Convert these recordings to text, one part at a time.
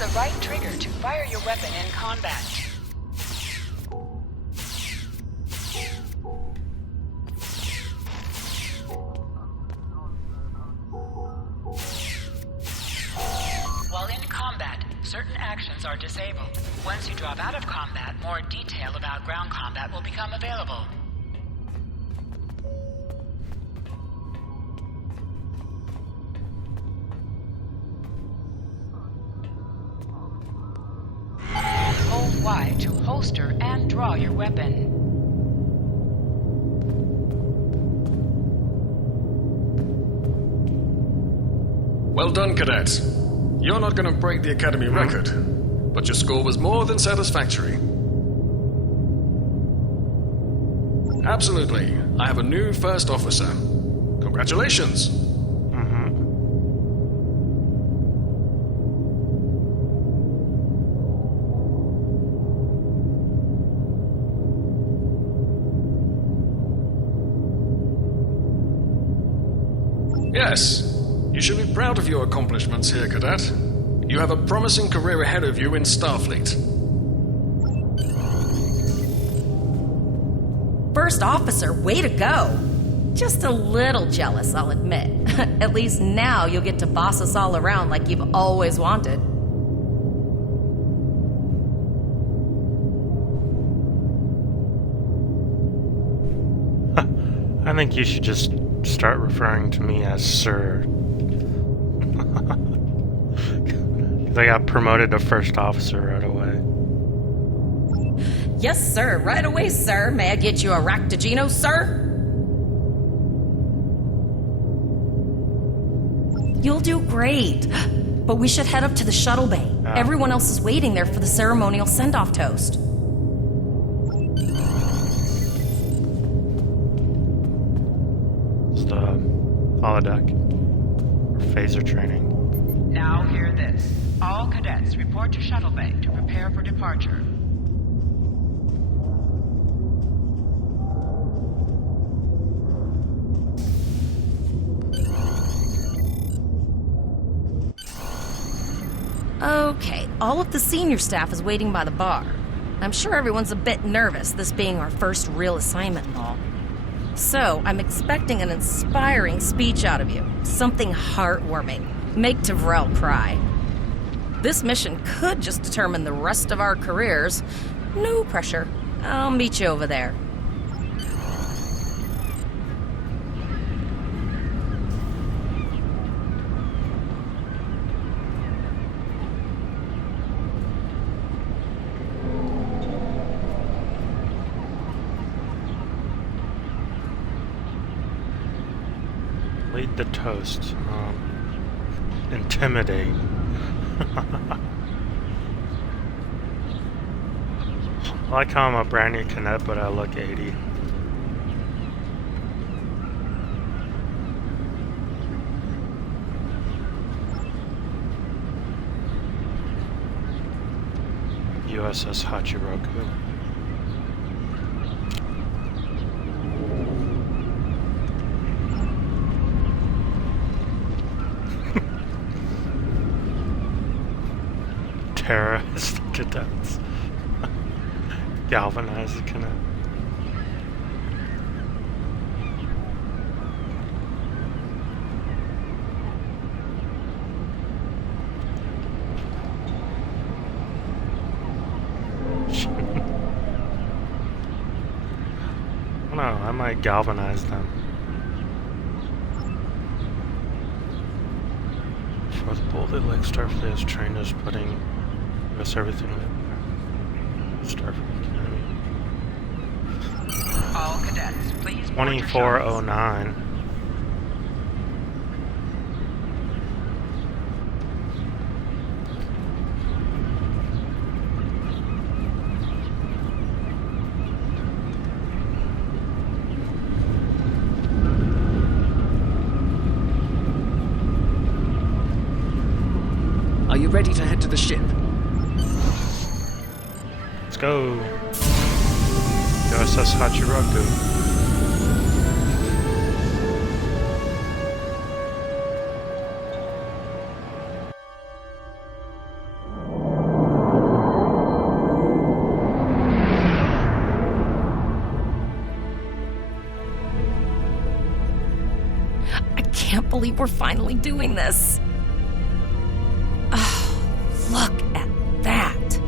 the right trigger to fire your weapon in combat. While in combat, certain actions are disabled. Once you drop out of combat, more detail about ground combat will become available. Hold Y to holster and draw your weapon. Well done, cadets. You're not going to break the Academy record, but your score was more than satisfactory. Absolutely. I have a new first officer. Congratulations. Yes, you should be proud of your accomplishments here, Cadet. You have a promising career ahead of you in Starfleet. First officer, way to go! Just a little jealous, I'll admit. At least now you'll get to boss us all around like you've always wanted. I think you should just start referring to me as Sir. Because I got promoted to first officer right away. Yes, sir. Right away, sir. May I get you a Raktajino, sir? You'll do great. But we should head up to the shuttle bay. Everyone else is waiting there for the ceremonial send-off toast. It's the holodeck. Or phaser training. Now hear this. All cadets report to shuttle bay to prepare for departure. Okay, all of the senior staff is waiting by the bar. I'm sure everyone's a bit nervous, this being our first real assignment and all. So, I'm expecting an inspiring speech out of you. Something heartwarming. Make Tavrel cry. This mission could just determine the rest of our careers. No pressure. I'll meet you over there. Lead the toast. Intimidate. I like how I'm a brand new cadet, but I look 80. USS Hachiroku. Terrorist cadets. Galvanize the cadet. No, I might galvanize them. Fourth bolded like Starfleet has trained us putting us everything Starfleet Academy. All cadets, please. 2409. Are you ready to head to the ship? Let's go. USS Hachiroku. can't believe we're finally doing this. Oh, look at that.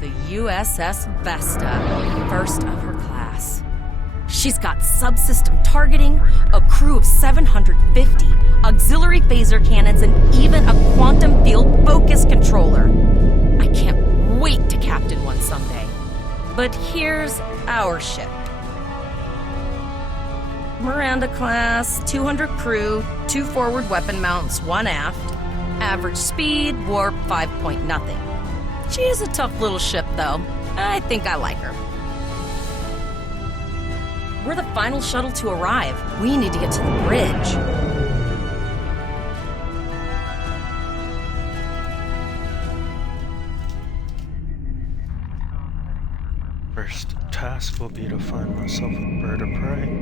The USS Vesta, first of her class. She's got subsystem targeting, a crew of 750, auxiliary phaser cannons, and even a quantum field focus controller. I can't wait to captain one someday. But here's our ship. Miranda class, 200 crew, 2 forward weapon mounts, 1 aft. Average speed, warp 5.0. She is a tough little ship, though. I think I like her. We're the final shuttle to arrive. We need to get to the bridge. First task will be to find myself a bird of prey.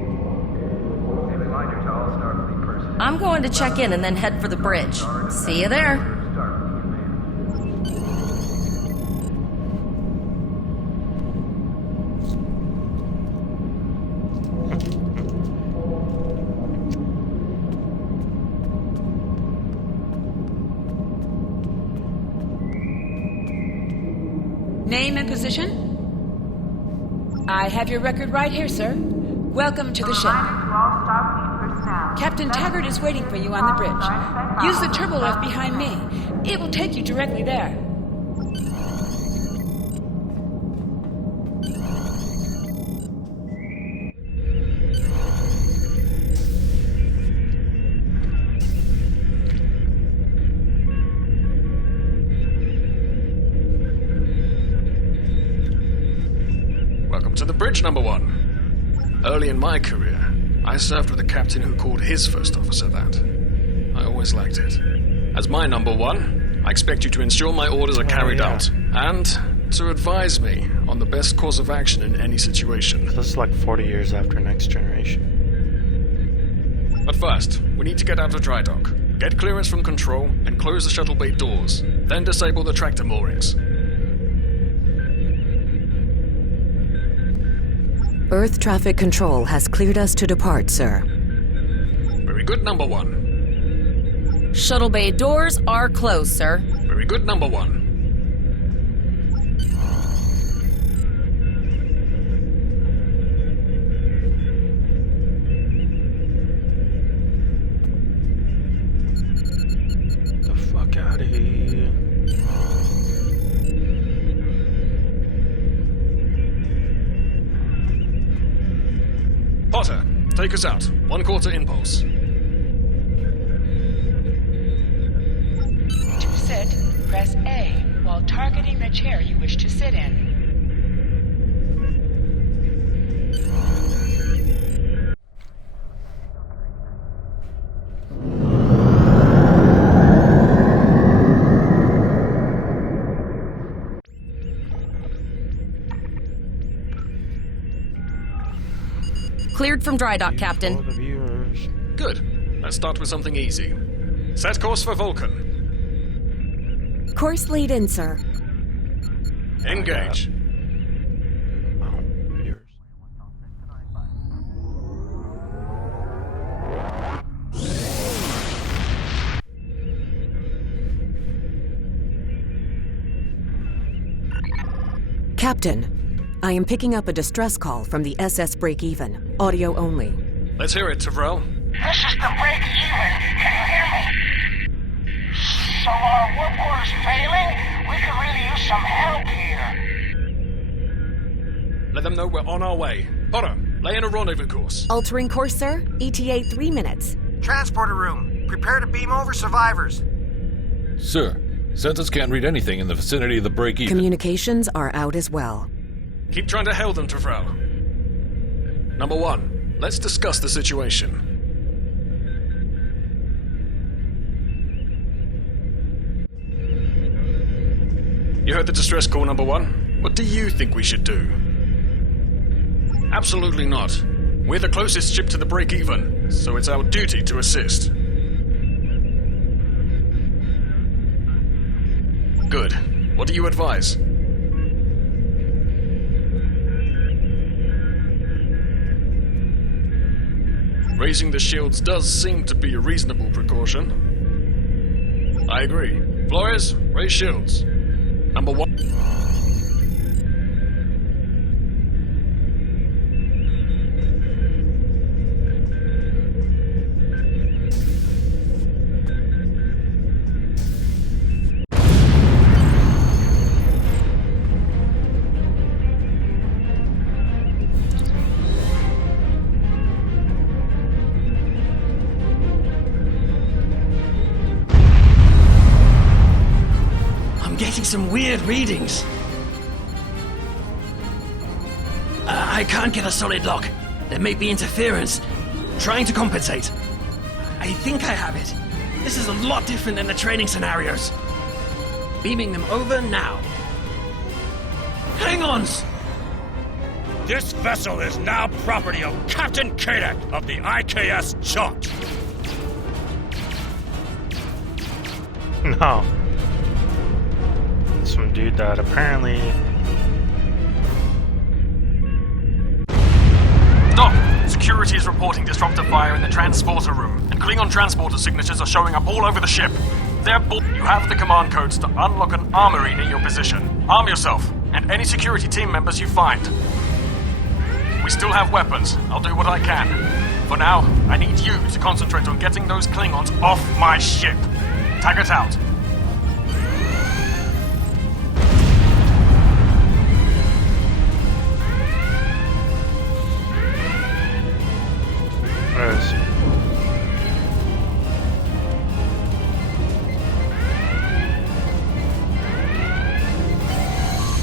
I'm going to check in and then head for the bridge. See you there. Name and position? I have your record right here, sir. Welcome to the ship. Captain Taggart is waiting for you on the bridge. Use the turbo lift behind me. It will take you directly there. To the bridge, number 1. Early in my career, I served with a captain who called his first officer that. I always liked it. As my number 1, I expect you to ensure my orders are carried out, and to advise me on the best course of action in any situation. This is like 40 years after Next Generation. But first, we need to get out of dry dock, get clearance from control, and close the shuttle bay doors, then disable the tractor moorings. Earth Traffic Control has cleared us to depart, sir. Very good, number 1. Shuttle bay doors are closed, sir. Very good, number 1. Get the fuck out of here. Potter, take us out. 1/4 impulse. To sit, press A while targeting the chair you wish to sit in. Cleared from dry dock, Captain. All the viewers. Good. Let's start with something easy. Set course for Vulcan. Course lead in, sir. Engage. Oh, viewers. Captain, I am picking up a distress call from the SS Break-Even. Audio only. Let's hear it, Tyrell. This is the Break-Even. Can you hear me? So our warp order's failing? We could really use some help here. Let them know we're on our way. Potter, lay in a rendezvous course. Altering course, sir. ETA 3 minutes. Transporter room. Prepare to beam over survivors. Sir, Census can't read anything in the vicinity of the break-even. Communications are out as well. Keep trying to hail them, Tyrell. Number 1, let's discuss the situation. You heard the distress call, number 1. What do you think we should do? Absolutely not. We're the closest ship to the break-even, so it's our duty to assist. Good. What do you advise? Raising the shields does seem to be a reasonable precaution. I agree. Flores, raise shields. Number 1. Getting some weird readings. I can't get a solid lock. There may be interference. Trying to compensate. I think I have it. This is a lot different than the training scenarios. Beaming them over now. Hang-ons! This vessel is now property of Captain Kadek of the IKS Chot. No. Some dude that apparently... Doc! Security is reporting disruptor fire in the transporter room, and Klingon transporter signatures are showing up all over the ship. They're You have the command codes to unlock an armory near your position. Arm yourself, and any security team members you find. We still have weapons. I'll do what I can. For now, I need you to concentrate on getting those Klingons off my ship. Taggart out. Where is he?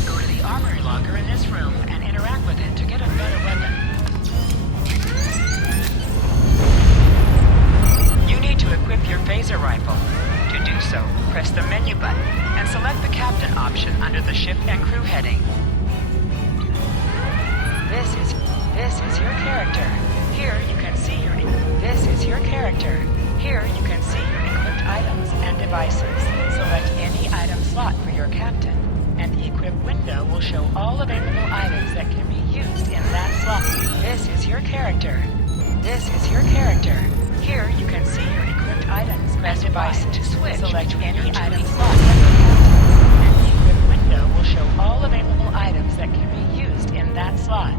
Go to the armory locker in this room and interact with it to get a better weapon. You need to equip your phaser rifle. To do so, press the menu button and select the captain option under the ship and crew heading. This is your character. Here you can see your equipped items and devices. Select any item slot for your captain, and the equip window will show all available items that can be used in that slot. This is your character. Here you can see your equipped items and devices to switch. Select any item slot for your captain, and the equip window will show all available items that can be used in that slot.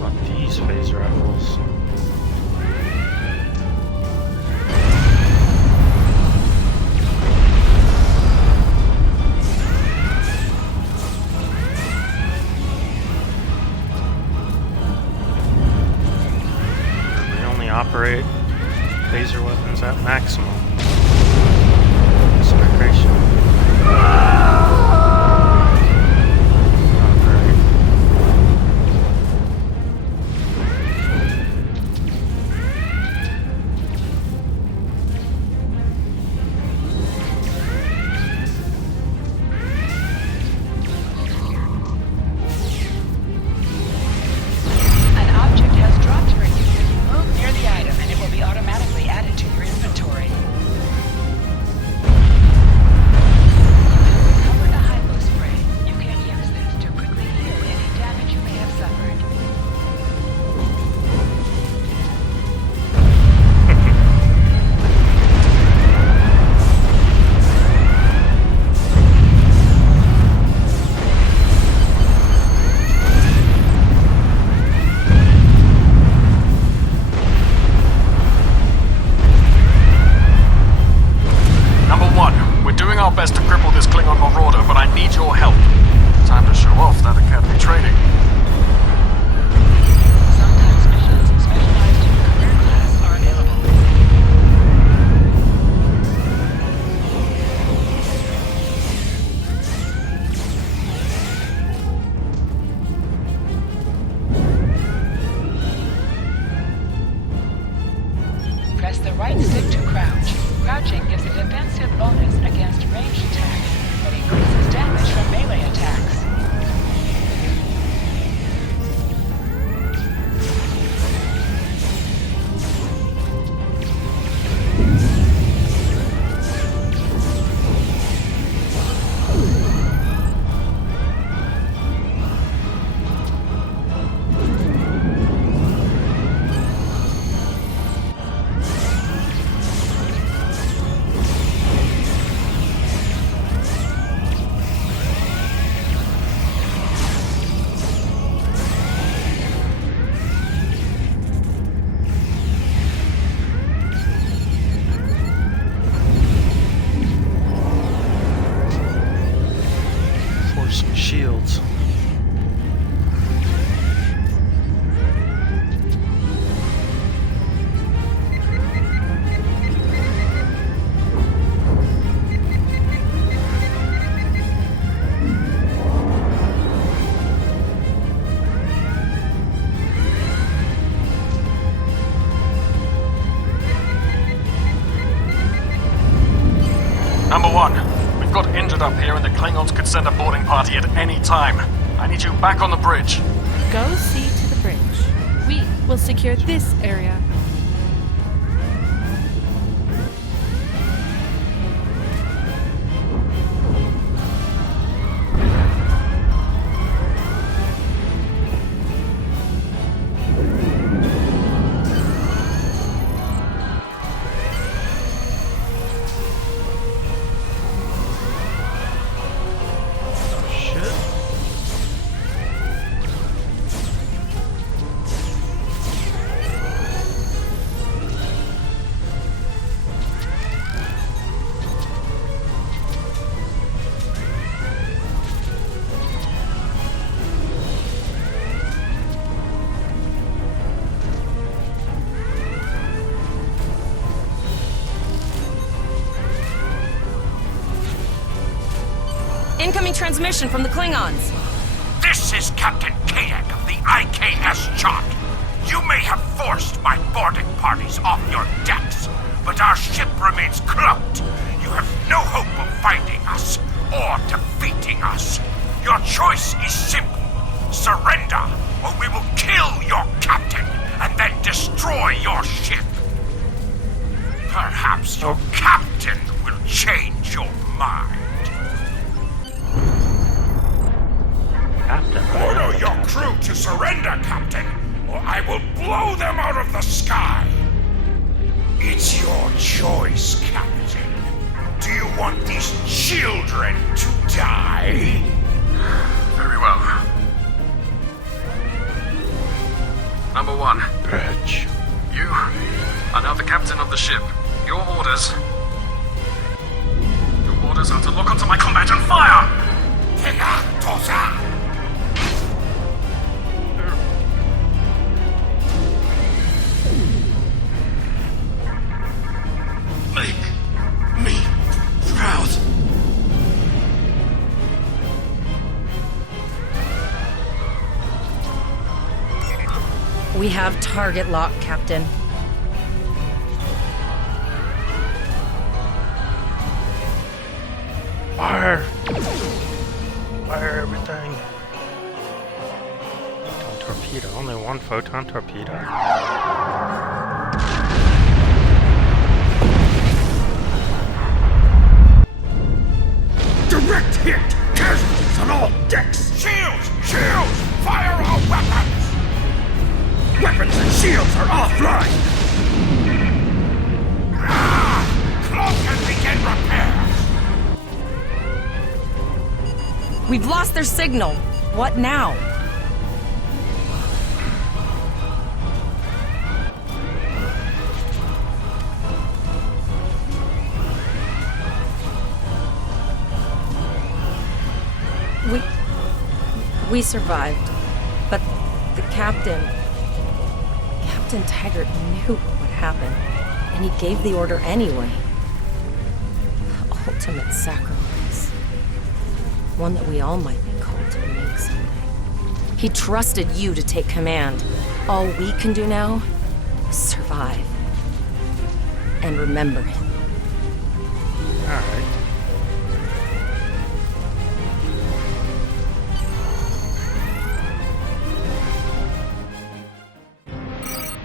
What these phase rifles? They only operate phaser weapons at maximum. Disintegration. An object has dropped for you. Move near the item and it will be automatically added to your inventory. turned up here and the Klingons could send a boarding party at any time. I need you back on the bridge. Go see to the bridge. We will secure this area. Incoming transmission from the Klingons. This is Captain Kadek of the IKS Chart. You may have forced my boarding parties off your decks, but our ship remains cloaked. You have no hope of finding us or defeating us. Your choice is simple. Surrender, or we will kill your captain and then destroy your ship. Perhaps your captain will change your mind. Order your crew to surrender, Captain, or I will blow them out of the sky. It's your choice, Captain. Do you want these children to die? Very well. Number 1. Bridge. You are now the captain of the ship. Your orders are to lock onto my combat and fire! Make me proud. We have target lock, Captain. Fire! Fire everything. Photon torpedo. Only one photon torpedo. Direct hit! Casualties on all decks! Shields! Shields! Fire our weapons! Weapons and shields are offline! Cloak and begin repairs! We've lost their signal. What now? We survived, but the Captain Taggart knew what would happen, and he gave the order anyway. The ultimate sacrifice. One that we all might be called to make someday. He trusted you to take command. All we can do now is survive. And remember him. Alright.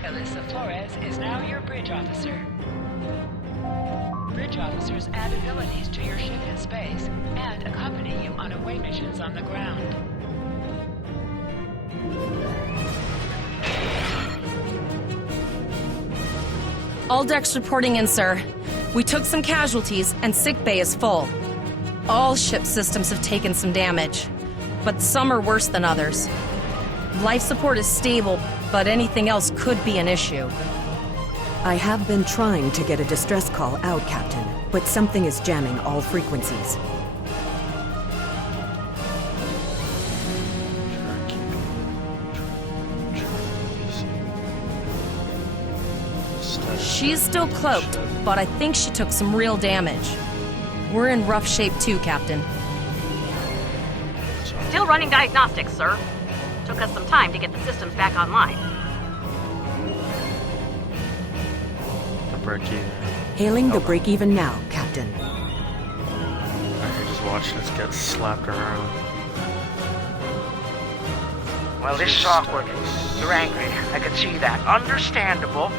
Alyssa Flores is now your bridge officer. Bridge officers add abilities to your ship in space and accompany you on away missions on the ground. All decks reporting in, sir. We took some casualties, and sickbay is full. All ship systems have taken some damage, but some are worse than others. Life support is stable, but anything else could be an issue. I have been trying to get a distress call out, Captain, but something is jamming all frequencies. She's still cloaked, but I think she took some real damage. We're in rough shape too, Captain. Still running diagnostics, sir. Took us some time to get the systems back online. The break-even. Hailing the break-even now, Captain. Alright, just watching us get slapped around. Well, this is awkward. You're angry. I can see that. Understandable.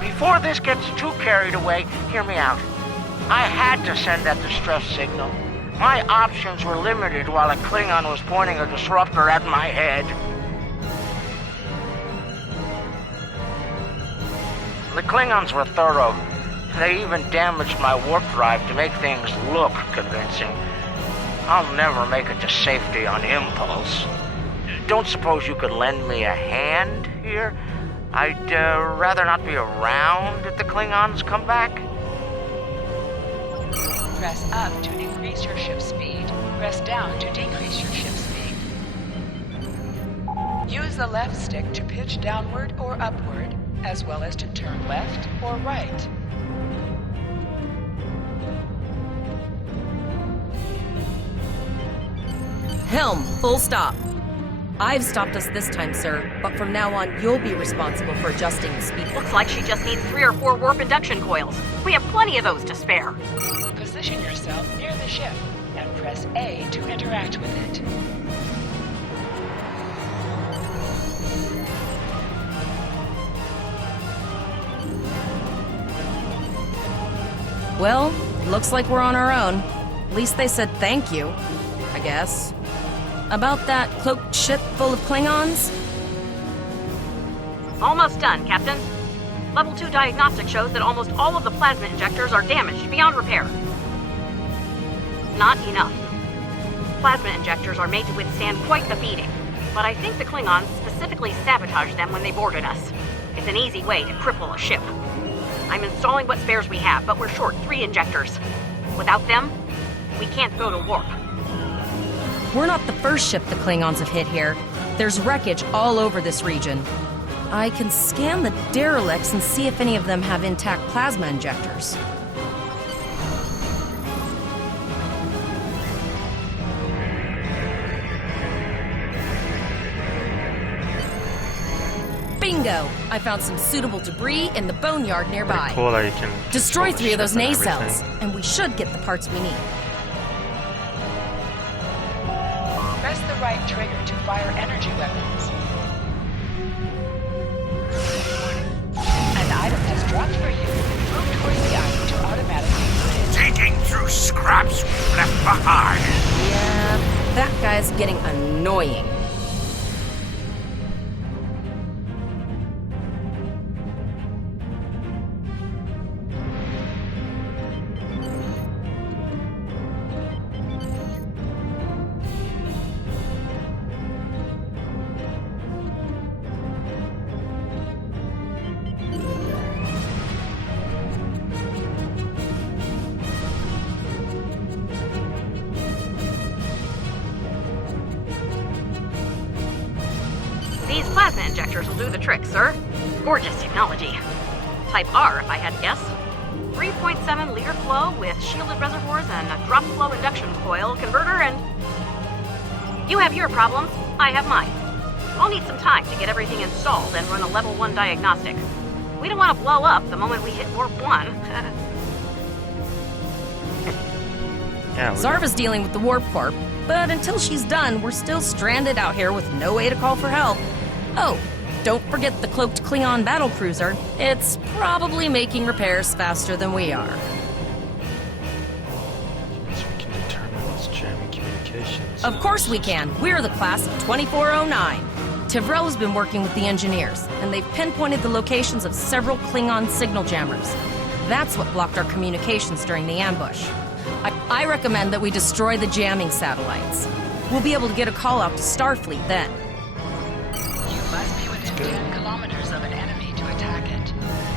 Before this gets too carried away, hear me out. I had to send that distress signal. My options were limited while a Klingon was pointing a disruptor at my head. The Klingons were thorough. They even damaged my warp drive to make things look convincing. I'll never make it to safety on impulse. Don't suppose you could lend me a hand here? I'd rather not be around if the Klingons come back. Press up to increase your ship's speed. Press down to decrease your ship's speed. Use the left stick to pitch downward or upward, as well as to turn left or right. Helm, full stop. I've stopped us this time, sir, but from now on, you'll be responsible for adjusting the speed. Looks like she just needs 3 or 4 warp induction coils. We have plenty of those to spare. Position yourself near the ship and press A to interact with it. Well, looks like we're on our own. At least they said thank you, I guess. About that cloaked ship full of Klingons? Almost done, Captain. Level 2 diagnostic shows that almost all of the plasma injectors are damaged beyond repair. Not enough. Plasma injectors are made to withstand quite the beating, but I think the Klingons specifically sabotaged them when they boarded us. It's an easy way to cripple a ship. I'm installing what spares we have, but we're short 3 injectors. Without them, we can't go to warp. We're not the first ship the Klingons have hit here. There's wreckage all over this region. I can scan the derelicts and see if any of them have intact plasma injectors. Bingo! I found some suitable debris in the boneyard nearby. Pretty cool that you can Destroy control the 3 of those ship and nacelles, everything. and we should get the parts we need. Press the right trigger to fire energy weapons. An item has dropped for you. Move towards the item to automatically put it. Digging through scraps we've left behind. Yeah, that guy's getting annoying. These plasma injectors will do the trick, sir. Gorgeous technology. Type R, if I had to guess. 3.7 liter flow with shielded reservoirs and a drop flow induction coil converter and... You have your problems, I have mine. I'll need some time to get everything installed and run a level 1 diagnostic. We don't want to blow up the moment we hit warp 1. Yeah, Zarva's dealing with the warp core, but until she's done, we're still stranded out here with no way to call for help. Oh, don't forget the cloaked Klingon battlecruiser. It's probably making repairs faster than we are. so we can determine what's jamming communications. Of course we can. We're the class of 2409. Tivrel has been working with the engineers, and they've pinpointed the locations of several Klingon signal jammers. That's what blocked our communications during the ambush. I recommend that we destroy the jamming satellites. We'll be able to get a call out to Starfleet then. You must be within 10 kilometers of an enemy to attack it.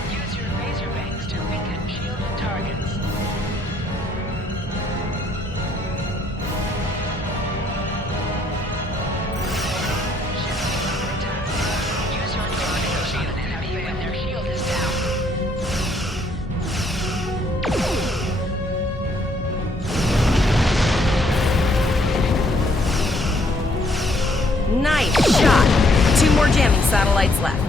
Use your laser bangs to weaken shielded targets. Ships under attack. Use your tornadoes on an enemy when their shield is down. Nice shot! 2 more jamming satellites left.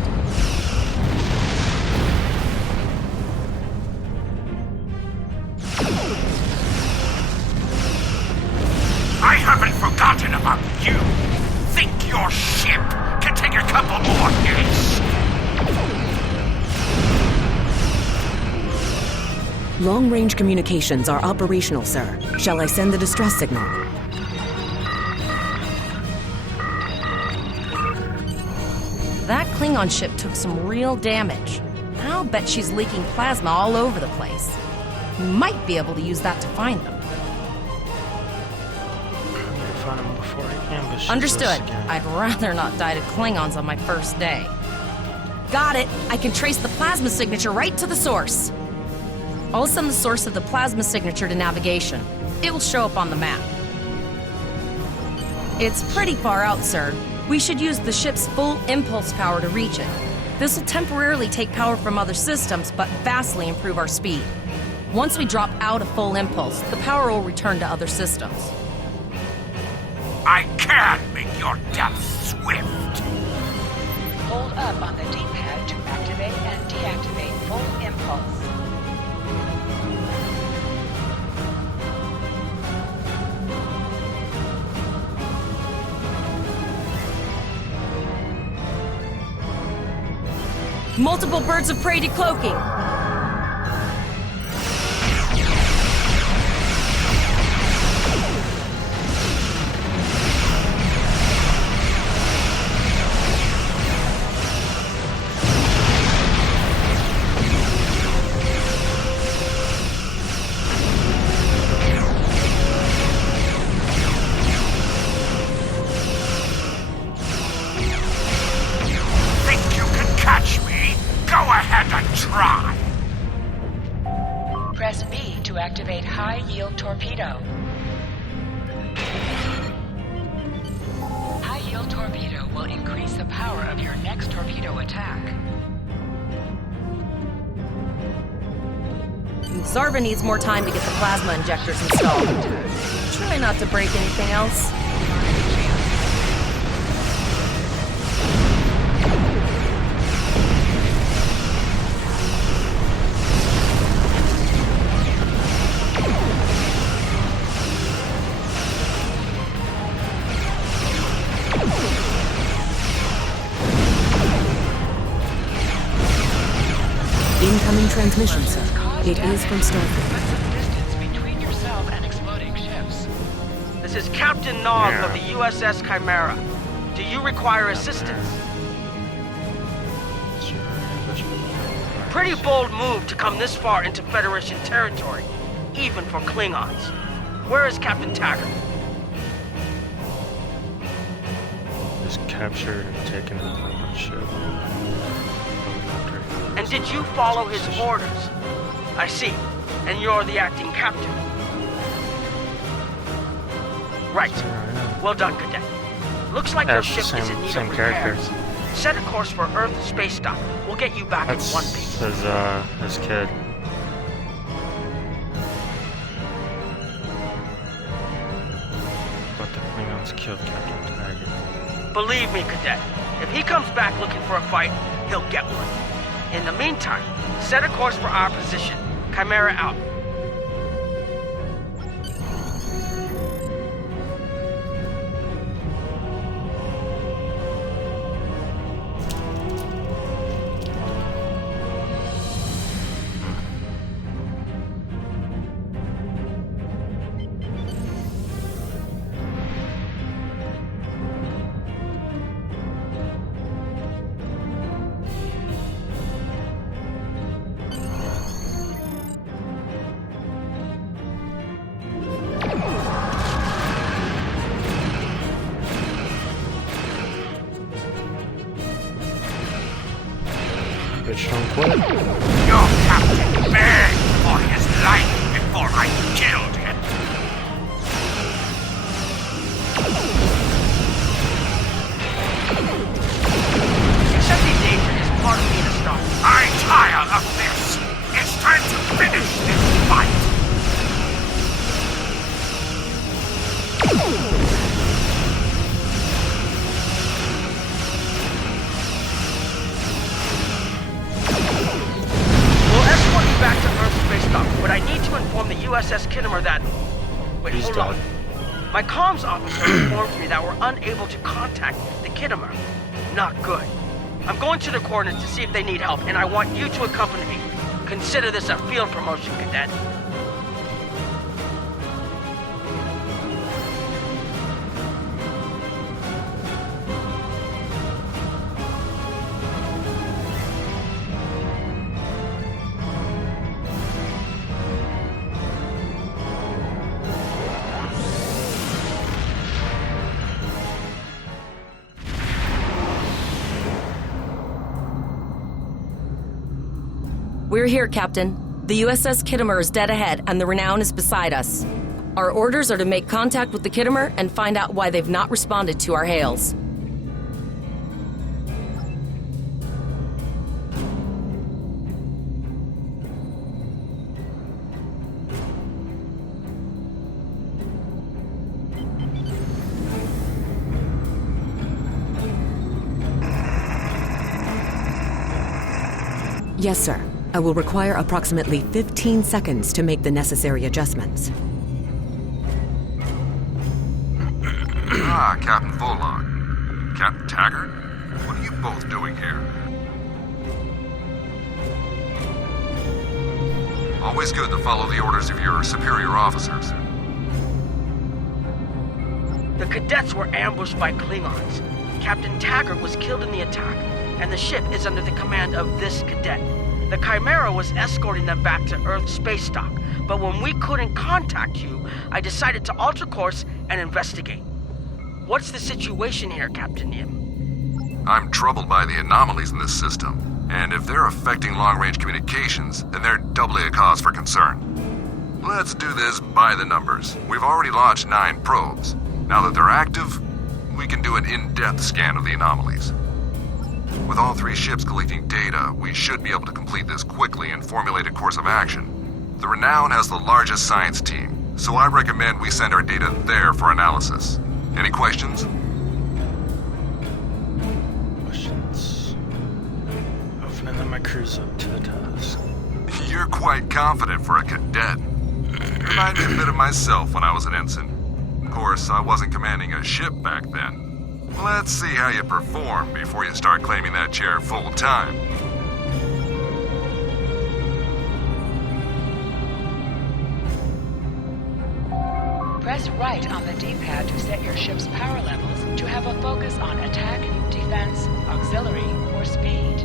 Long-range communications are operational, sir. Shall I send the distress signal? That Klingon ship took some real damage. I'll bet she's leaking plasma all over the place. We might be able to use that to find them. Find him before he ambushes Understood. us again. I'd rather not die to Klingons on my first day. Got it. I can trace the plasma signature right to the source. I'll send the source of the plasma signature to navigation. It will show up on the map. It's pretty far out, sir. We should use the ship's full impulse power to reach it. This will temporarily take power from other systems, but vastly improve our speed. Once we drop out of full impulse, the power will return to other systems. I can make your death swift. Hold up on the D-pad to activate and deactivate full impulse. Multiple birds of prey decloaking. Press B to activate high-yield torpedo. High-yield torpedo will increase the power of your next torpedo attack. Zarva needs more time to get the plasma injectors installed. Try not to break anything else. Incoming transmission, sir. It is from Starfleet. Put some distance between yourself and exploding ships. This is Captain Nog of the USS Chimera. Do you require assistance? Pretty bold move to come this far into Federation territory, even for Klingons. Where is Captain Taggart? Is captured and taken on ship. And did you follow his orders? I see. And you're the acting captain. Right. Well done, Cadet. Looks like your ship is in need of repairs. Set a course for Earth space dock. We'll get you back in one piece. His kid. But the Klingons killed Captain Taggart. Believe me, Cadet. If he comes back looking for a fight, he'll get one. In the meantime, set a course for our position. Chimera out. Bitch, don't quit. Your captain begged for his life before I killed him. Accepting danger is part of being a star. I'm tired of this. It's time to finish this fight. Back to Earth space dock, but I need to inform the USS Kittimer that... Wait, He's hold on. My comms officer informed me that we're unable to contact the Kittimer. Not good. I'm going to the coordinates to see if they need help, and I want you to accompany me. Consider this a field promotion, Cadet. We're here, Captain. The USS Kittimer is dead ahead, and the Renown is beside us. Our orders are to make contact with the Kittimer and find out why they've not responded to our hails. Yes, sir. I will require approximately 15 seconds to make the necessary adjustments. Captain Volog. Captain Taggart? What are you both doing here? Always good to follow the orders of your superior officers. The cadets were ambushed by Klingons. Captain Taggart was killed in the attack, and the ship is under the command of this cadet. The Chimera was escorting them back to Earth space dock, but when we couldn't contact you, I decided to alter course and investigate. What's the situation here, Captain Nim? I'm troubled by the anomalies in this system, and if they're affecting long-range communications, then they're doubly a cause for concern. Let's do this by the numbers. We've already launched 9 probes. Now that they're active, we can do an in-depth scan of the anomalies. With all 3 ships collecting data, we should be able to complete this quickly and formulate a course of action. The Renown has the largest science team, so I recommend we send our data there for analysis. Any questions? Questions. Opening my cruise up to the task. You're quite confident for a cadet. Reminds me a bit of myself when I was an ensign. Of course, I wasn't commanding a ship back then. Let's see how you perform before you start claiming that chair full time. Press right on the D-pad to set your ship's power levels to have a focus on attack, defense, auxiliary, or speed.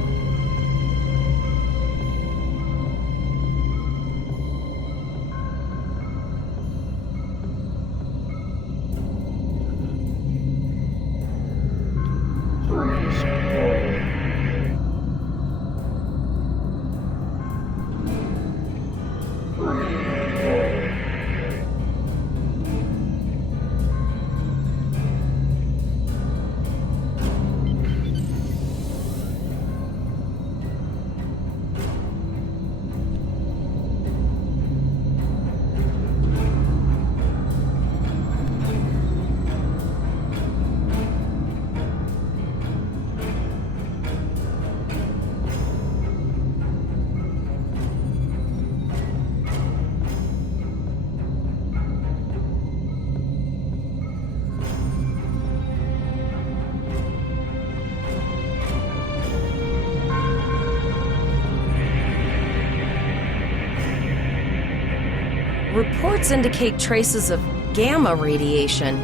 Reports indicate traces of gamma radiation,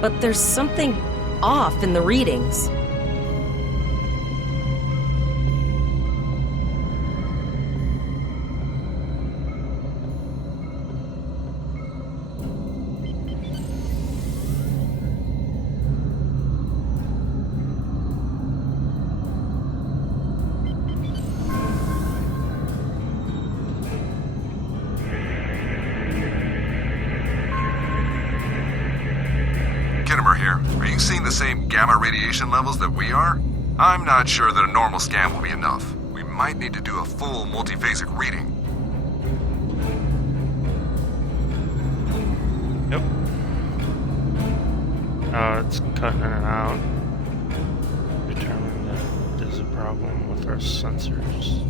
but there's something off in the readings. Are you seeing the same gamma radiation levels that we are? I'm not sure that a normal scan will be enough. We might need to do a full multiphasic reading. Yep. Oh, it's cutting in and out. Determining that there's a problem with our sensors.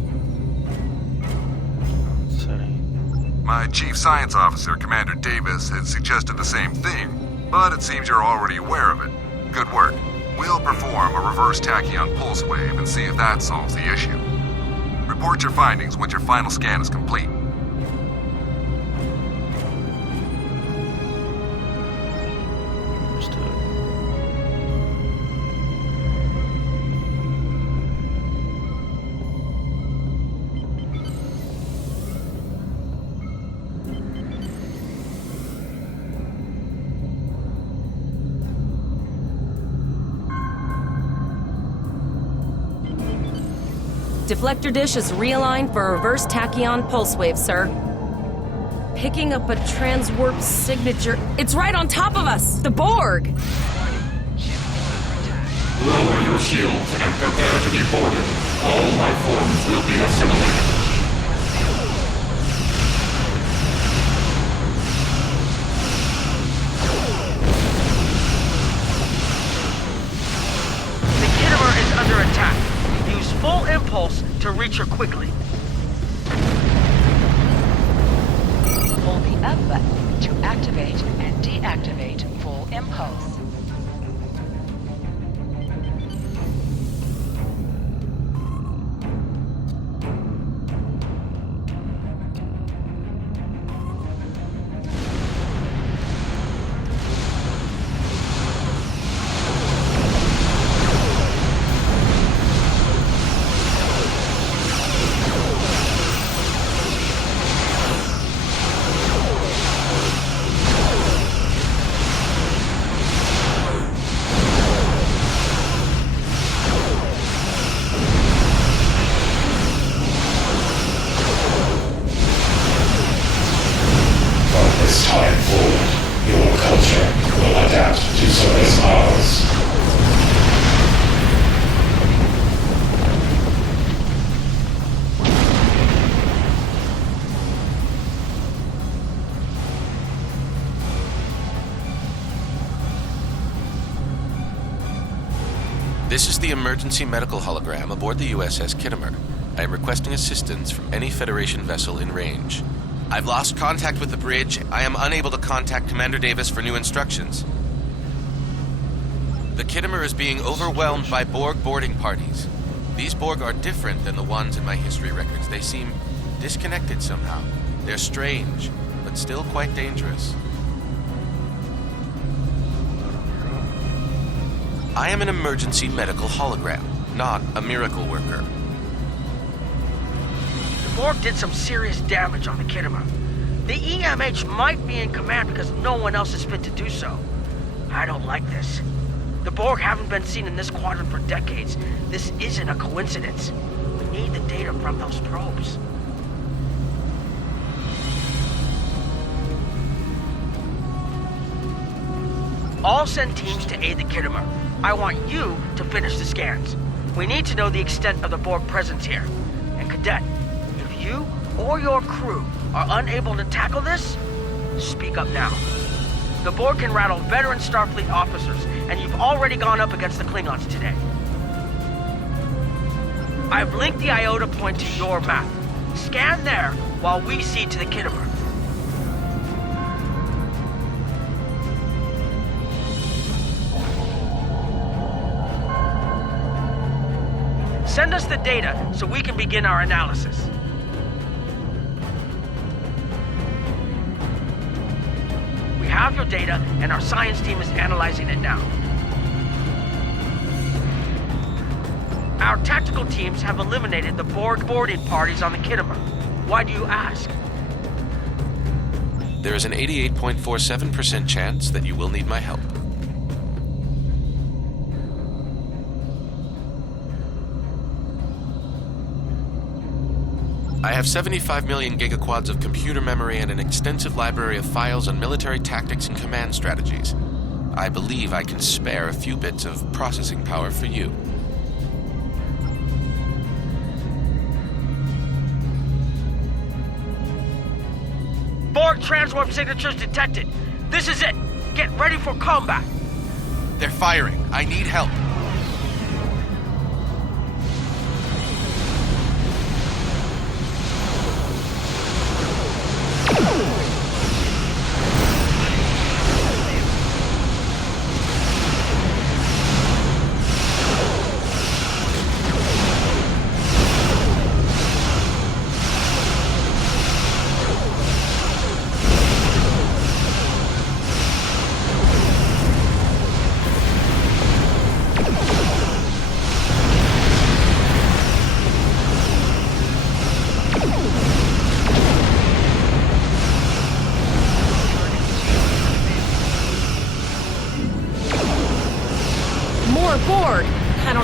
Setting. My chief science officer, Commander Davis, had suggested the same thing. But it seems you're already aware of it. Good work. We'll perform a reverse tachyon pulse wave and see if that solves the issue. Report Report your findings once your final scan is complete. Deflector dish is realigned for reverse tachyon pulse wave, sir. Picking up a transwarp signature. It's right on top of us! The Borg! Lower your shields and prepare to be boarded. All life forms will be assimilated. The Kittimer is under attack. Use full impulse to reach her quickly. Hold the up button to activate and deactivate full impulse. This time forward, your culture will adapt to service ours. This is the emergency medical hologram aboard the USS Kittimer. I am requesting assistance from any Federation vessel in range. I've lost contact with the bridge. I am unable to contact Commander Davis for new instructions. The Kittimer is being overwhelmed by Borg boarding parties. These Borg are different than the ones in my history records. They seem disconnected somehow. They're strange, but still quite dangerous. I am an emergency medical hologram, not a miracle worker. The Borg did some serious damage on the Kittimer. The EMH might be in command because no one else is fit to do so. I don't like this. The Borg haven't been seen in this quadrant for decades. This isn't a coincidence. We need the data from those probes. I'll send teams to aid the Kittimer. I want you to finish the scans. We need to know the extent of the Borg presence here. And Cadet, if you or your crew are unable to tackle this, speak up now. The Borg can rattle veteran Starfleet officers, and you've already gone up against the Klingons today. I've linked the Iota point to your map. Scan there while we see to the Kittimer. Send us the data so we can begin our analysis. We have your data, and our science team is analyzing it now. Our tactical teams have eliminated the Borg boarding parties on the Kittimer. Why do you ask? There is an 88.47% chance that you will need my help. I have 75 million gigaquads of computer memory and an extensive library of files on military tactics and command strategies. I believe I can spare a few bits of processing power for you. Borg transwarp signatures detected. This is it. Get ready for combat. They're firing. I need help.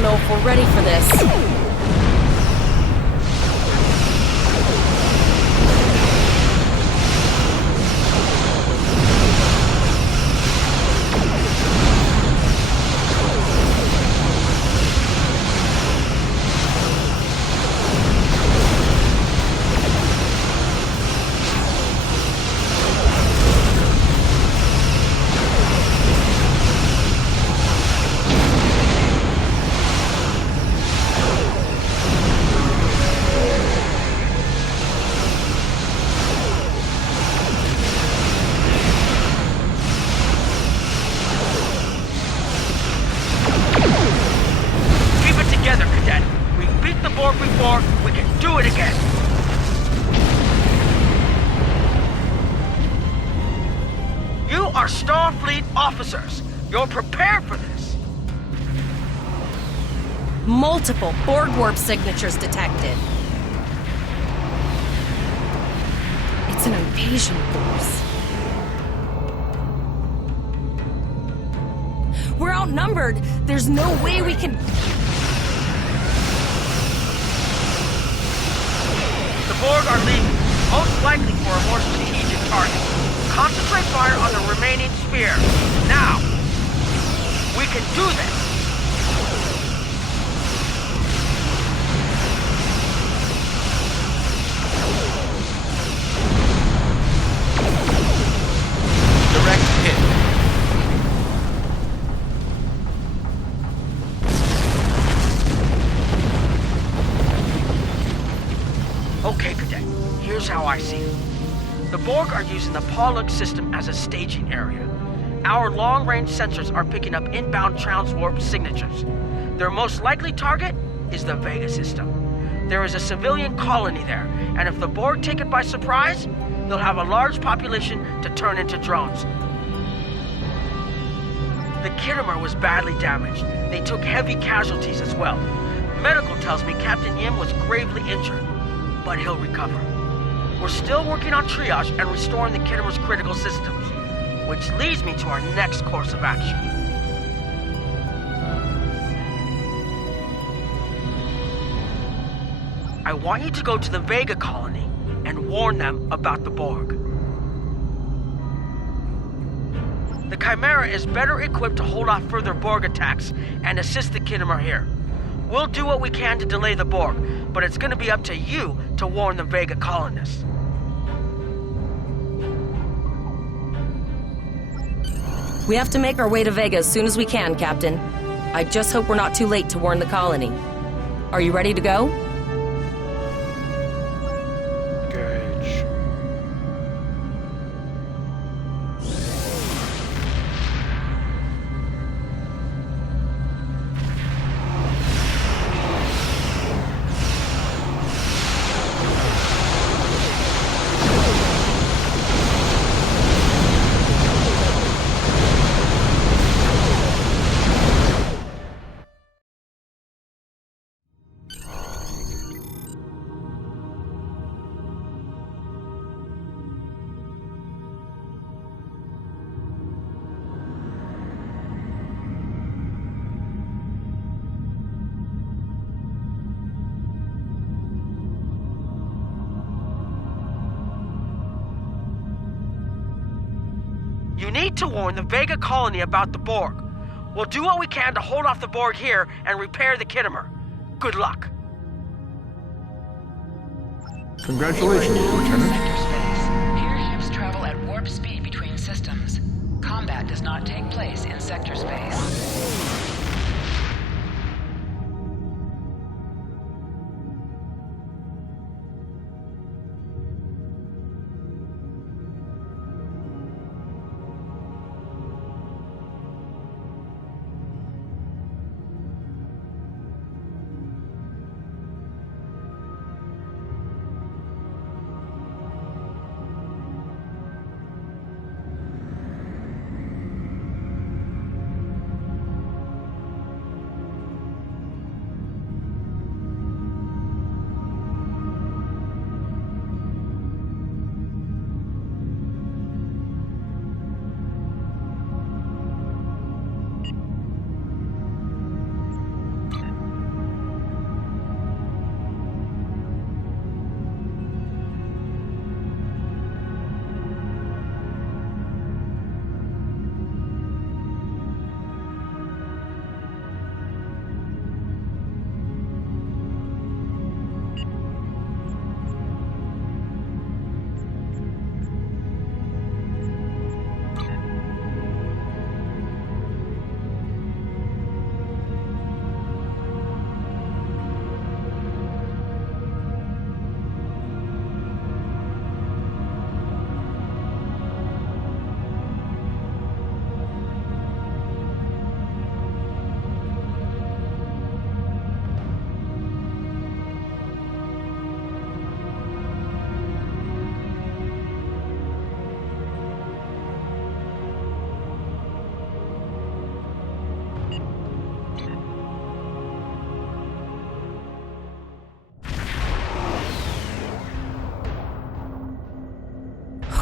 don't know if we're ready for this. before, we can do it again. You are Starfleet officers. You're prepared for this. Multiple Borg warp signatures detected. It's an invasion force. We're outnumbered. There's no way we can... The Borg are leaving, most likely for a more strategic target. Concentrate fire on the remaining sphere. Now! We can do this! Direct hit. Okay, Cadet. Here's how I see it. The Borg are using the Pollock system as a staging area. Our long-range sensors are picking up inbound transwarp signatures. Their most likely target is the Vega system. There is a civilian colony there, and if the Borg take it by surprise, they'll have a large population to turn into drones. The Kittimer was badly damaged. They took heavy casualties as well. Medical tells me Captain Yim was gravely injured, but he'll recover. We're still working on triage and restoring the Kittimer's critical systems, which leads me to our next course of action. I want you to go to the Vega colony and warn them about the Borg. The Chimera is better equipped to hold off further Borg attacks and assist the Kittimer here. We'll do what we can to delay the Borg, but it's going to be up to you to warn the Vega colonists. We have to make our way to Vega as soon as we can, Captain. I just hope we're not too late to warn the colony. Are you ready to go? Gage. You need to warn the Vega colony about the Borg. We'll do what we can to hold off the Borg here and repair the Kittimer. Good luck. Congratulations, Lieutenant. Sector space. Here ships travel at warp speed between systems. Combat does not take place in sector space.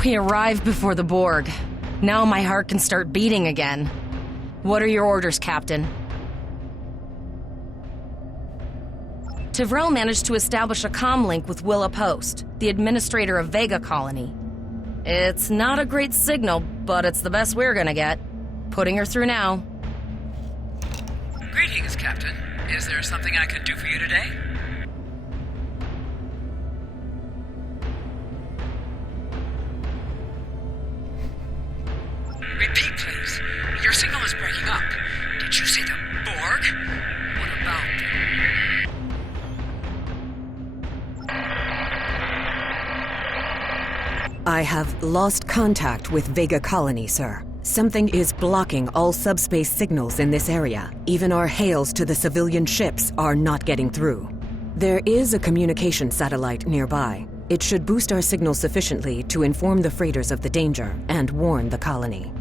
We arrived before the Borg. Now my heart can start beating again. What are your orders, Captain? Tivrel managed to establish a comm link with Willa Post, the administrator of Vega Colony. It's not a great signal, but it's the best we're gonna get. Putting her through now. Greetings, Captain. Is there something I can do for you today? Repeat, please. Your signal is breaking up. Did you say the Borg? What about them? I have lost contact with Vega Colony, sir. Something is blocking all subspace signals in this area. Even our hails to the civilian ships are not getting through. There is a communication satellite nearby. It should boost our signal sufficiently to inform the freighters of the danger and warn the colony.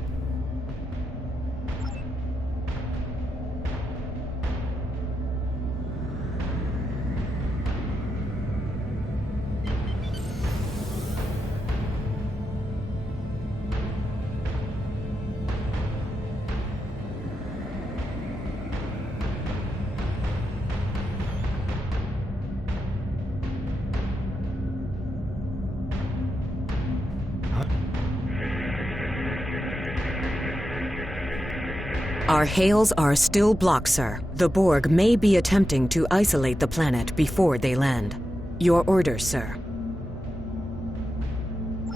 Our hails are still blocked, sir. The Borg may be attempting to isolate the planet before they land. Your orders, sir.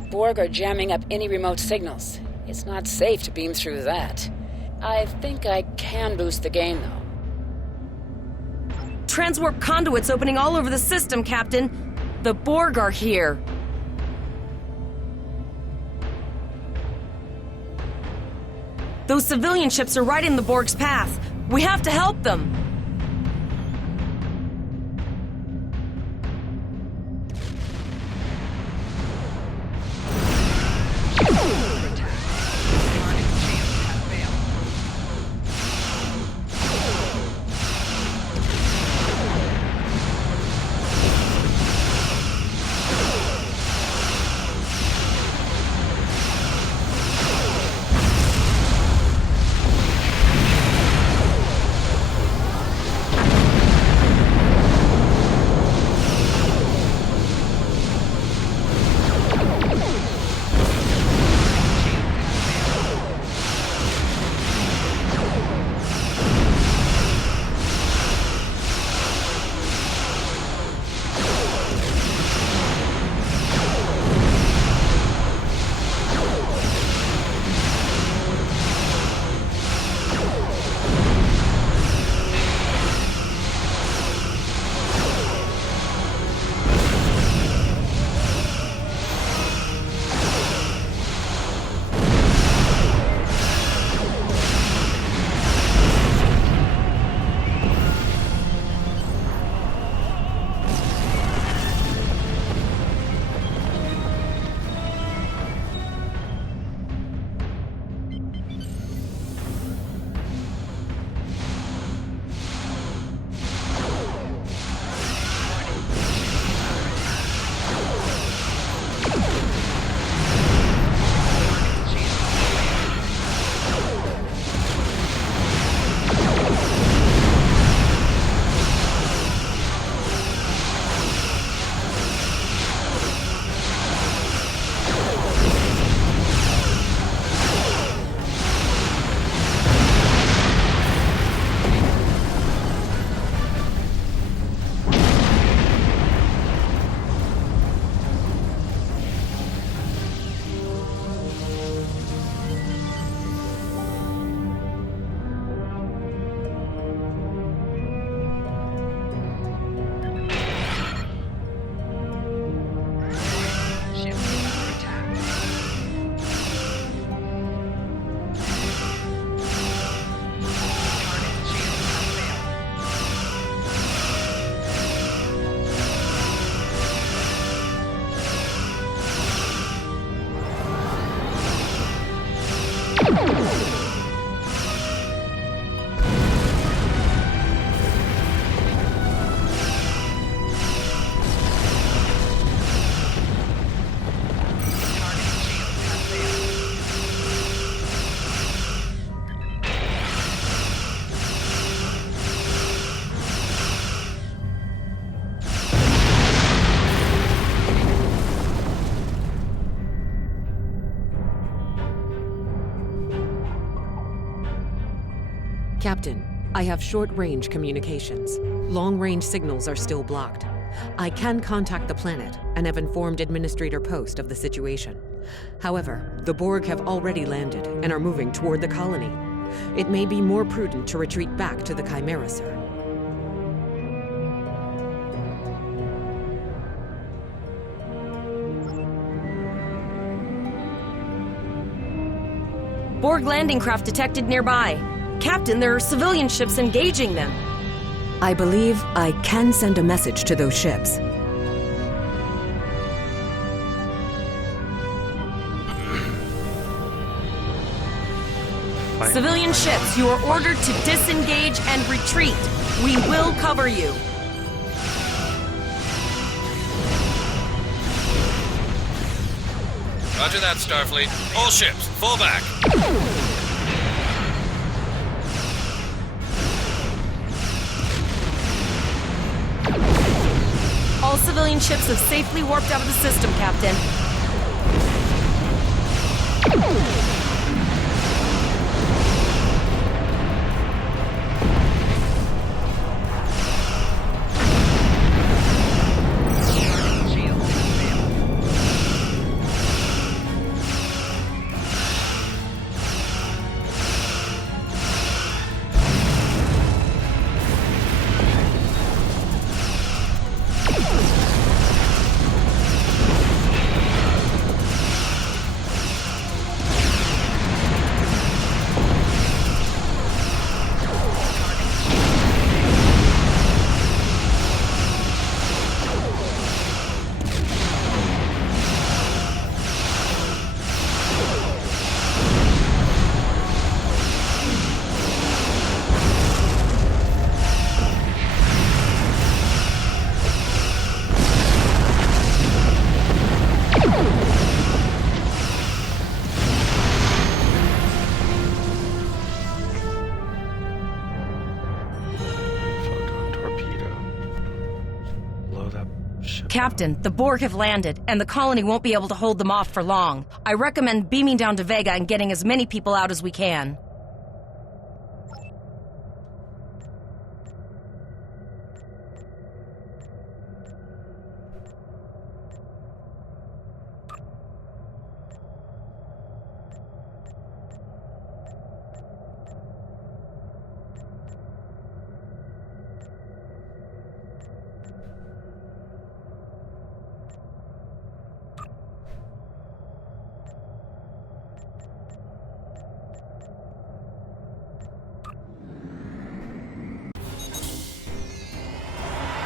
Borg are jamming up any remote signals. It's not safe to beam through that. I think I can boost the gain, though. Transwarp conduits opening all over the system, Captain. The Borg are here. Those civilian ships are right in the Borg's path. We have to help them. I have short-range communications. Long-range signals are still blocked. I can contact the planet and have informed Administrator Post of the situation. However, the Borg have already landed and are moving toward the colony. It may be more prudent to retreat back to the Chimera, sir. Borg landing craft detected nearby. Captain, there are civilian ships engaging them. I believe I can send a message to those ships. Civilian ships, you are ordered to disengage and retreat. We will cover you. Roger that, Starfleet. All ships, fall back. All civilian ships have safely warped out of the system, Captain. Captain, the Borg have landed, and the colony won't be able to hold them off for long. I recommend beaming down to Vega and getting as many people out as we can.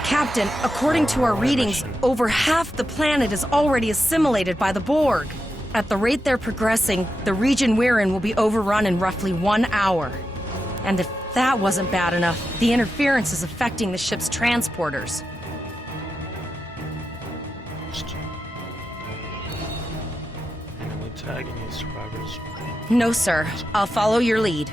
Captain, according to our readings, over half the planet is already assimilated by the Borg. At the rate they're progressing, the region we're in will be overrun in roughly 1 hour. And if that wasn't bad enough, the interference is affecting the ship's transporters. Enemy tagging any survivors? No, sir. I'll follow your lead.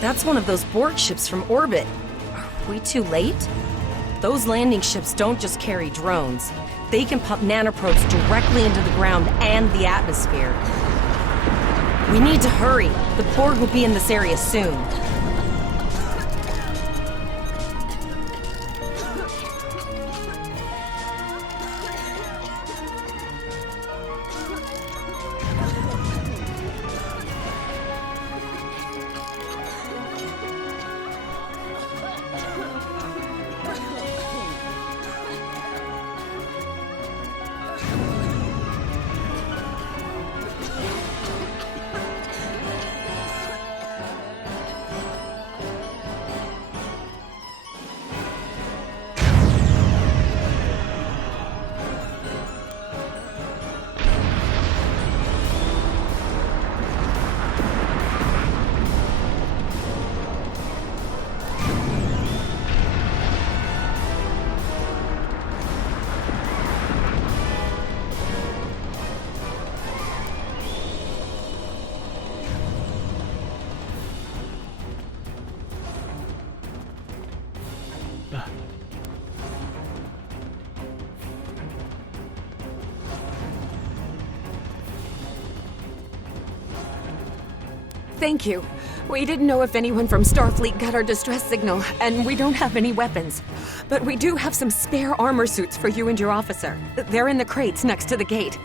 That's one of those Borg ships from orbit. Are we too late? Those landing ships don't just carry drones. They can pump nanoprobes directly into the ground and the atmosphere. We need to hurry. The Borg will be in this area soon. Thank you. We didn't know if anyone from Starfleet got our distress signal, and we don't have any weapons. But we do have some spare armor suits for you and your officer. They're in the crates next to the gate.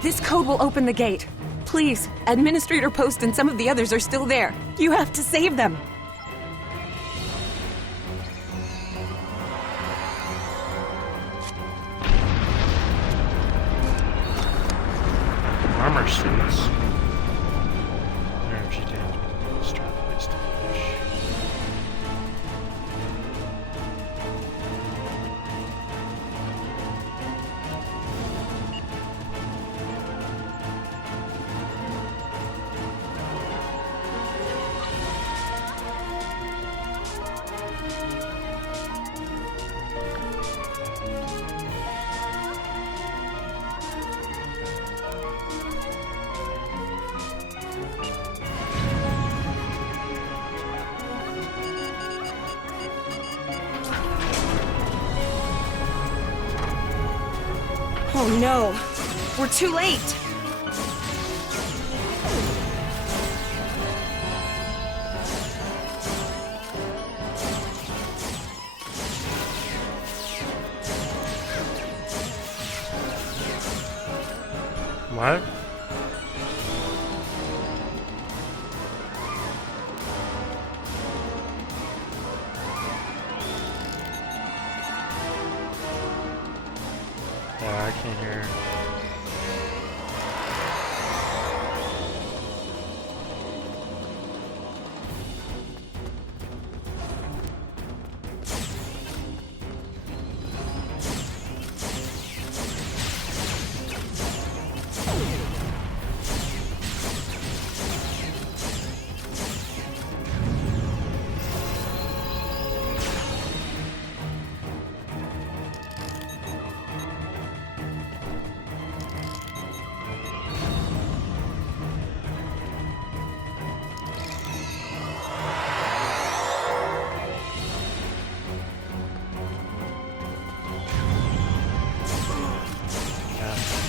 This code will open the gate. Please, Administrator Post and some of the others are still there. You have to save them. Armor suits. Energy damage. Starfleet stage. Oh no, we're too late. What? Yeah, I can't hear.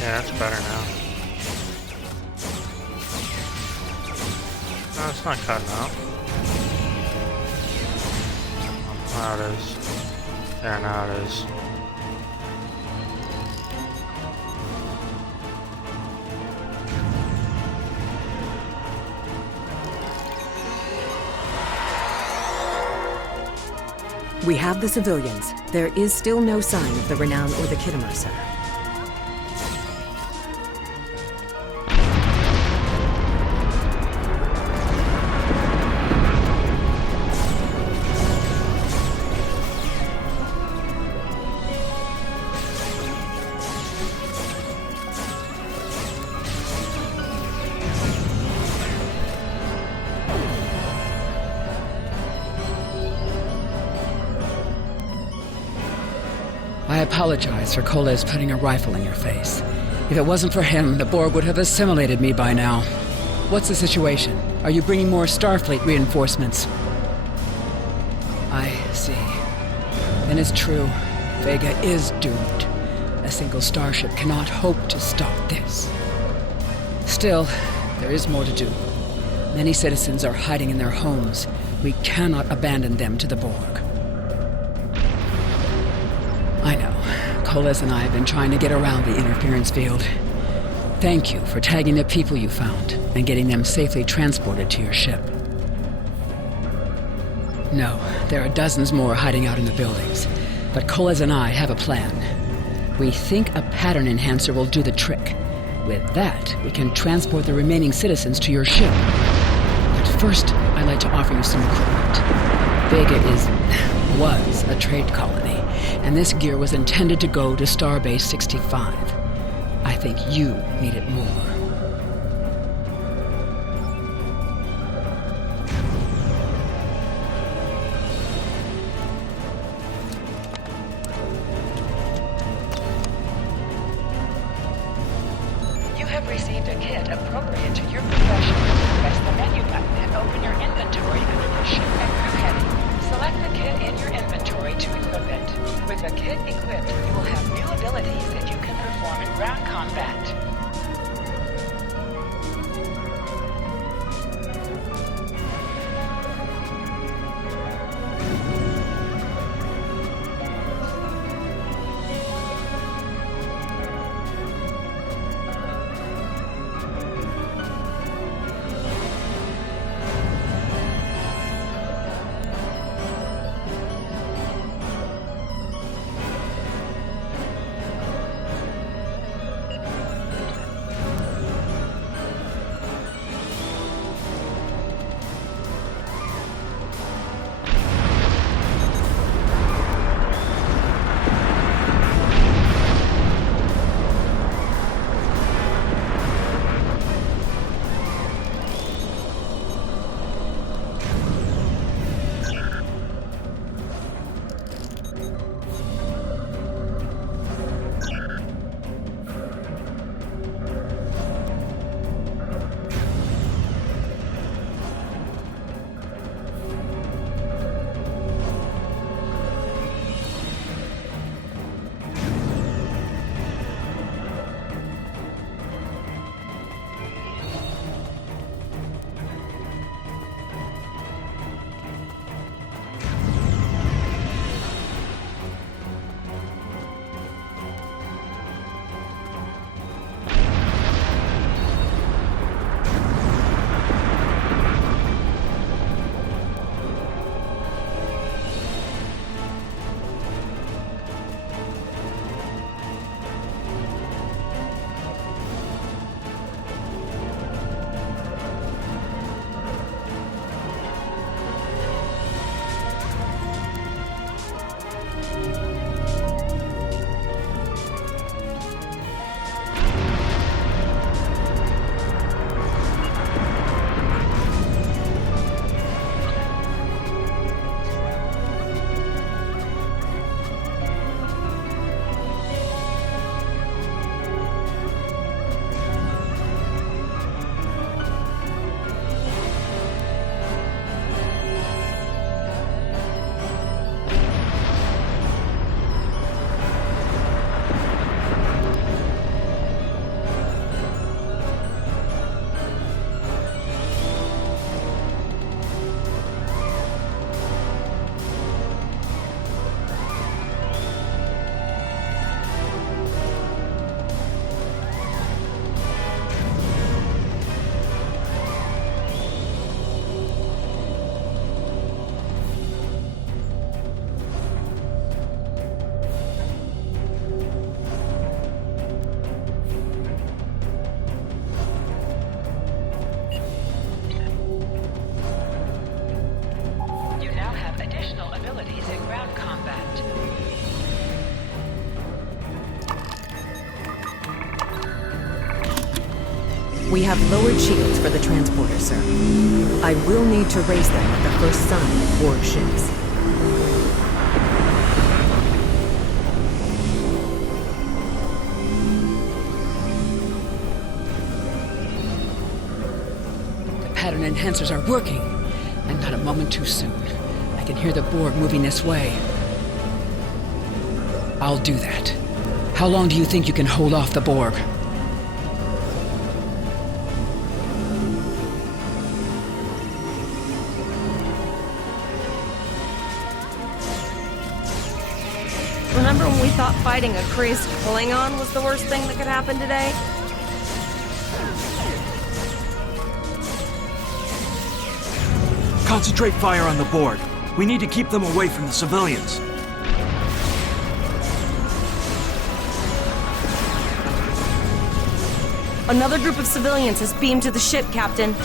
Yeah, that's better now. No, it's not cutting out. Now it is. There, now it is. We have the civilians. There is still no sign of the Renown or the Khitomer, sir. I apologize for Koles putting a rifle in your face. If it wasn't for him, the Borg would have assimilated me by now. What's the situation? Are you bringing more Starfleet reinforcements? I see. Then it's true. Vega is doomed. A single starship cannot hope to stop this. Still, there is more to do. Many citizens are hiding in their homes. We cannot abandon them to the Borg. I know. Koles and I have been trying to get around the interference field. Thank you for tagging the people you found and getting them safely transported to your ship. No, there are dozens more hiding out in the buildings, but Koles and I have a plan. We think a pattern enhancer will do the trick. With that, we can transport the remaining citizens to your ship. But first, I'd like to offer you some equipment. Vega was a trade colony, and this gear was intended to go to Starbase 65. I think you need it more. You have received a kit appropriate to your profession. Press the menu button and open your inventory under the ship and crew heading. Select the kit in your inventory to equip hit equipped, you will have new abilities that you can perform in ground combat. We have lowered shields for the transporter, sir. I will need to raise them at the first sign of Borg ships. The pattern enhancers are working, and not a moment too soon. I can hear the Borg moving this way. I'll do that. How long do you think you can hold off the Borg? Remember when we thought fighting a crazed Klingon was the worst thing that could happen today? Concentrate fire on the Borg. We need to keep them away from the civilians. Another group of civilians has beamed to the ship, Captain.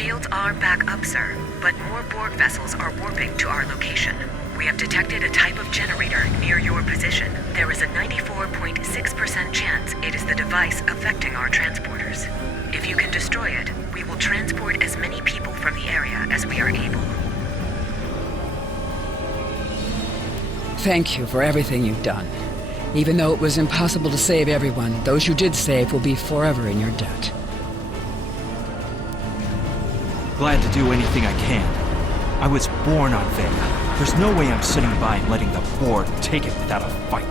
Shields are back up, sir, but more Borg vessels are warping to our location. We have detected a type of generator near your position. There is a 94.6% chance it is the device affecting our transporters. If you can destroy it, we will transport as many people from the area as we are able. Thank you for everything you've done. Even though it was impossible to save everyone, those you did save will be forever in your debt. Glad to do anything I can. I was born on Vega. There's no way I'm sitting by and letting the Borg take it without a fight.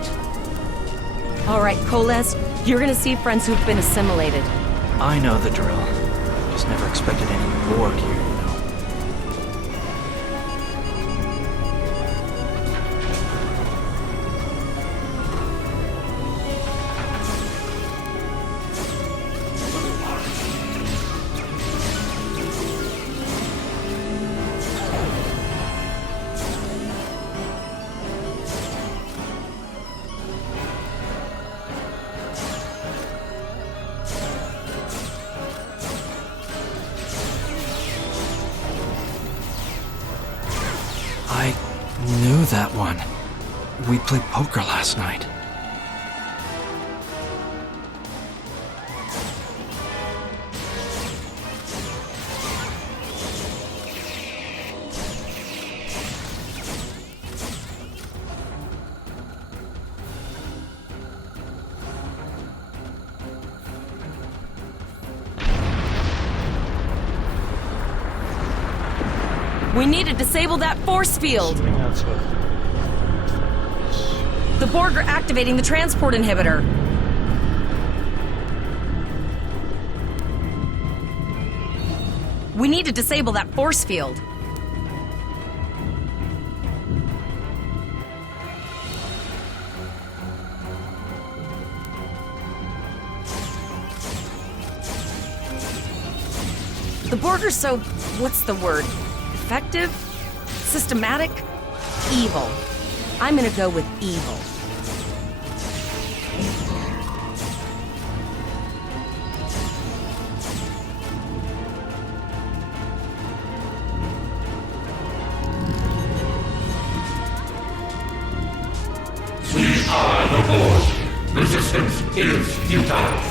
All right, Koles, you're gonna see friends who've been assimilated. I know the drill. Just never expected any Borg here, you know. I knew that one. We played poker last night. We need to disable that force field. The Borg are activating the transport inhibitor. We need to disable that force field. The Borg are so... what's the word? Effective? Systematic? Evil. I'm gonna go with evil. We are the Borg. Resistance is futile.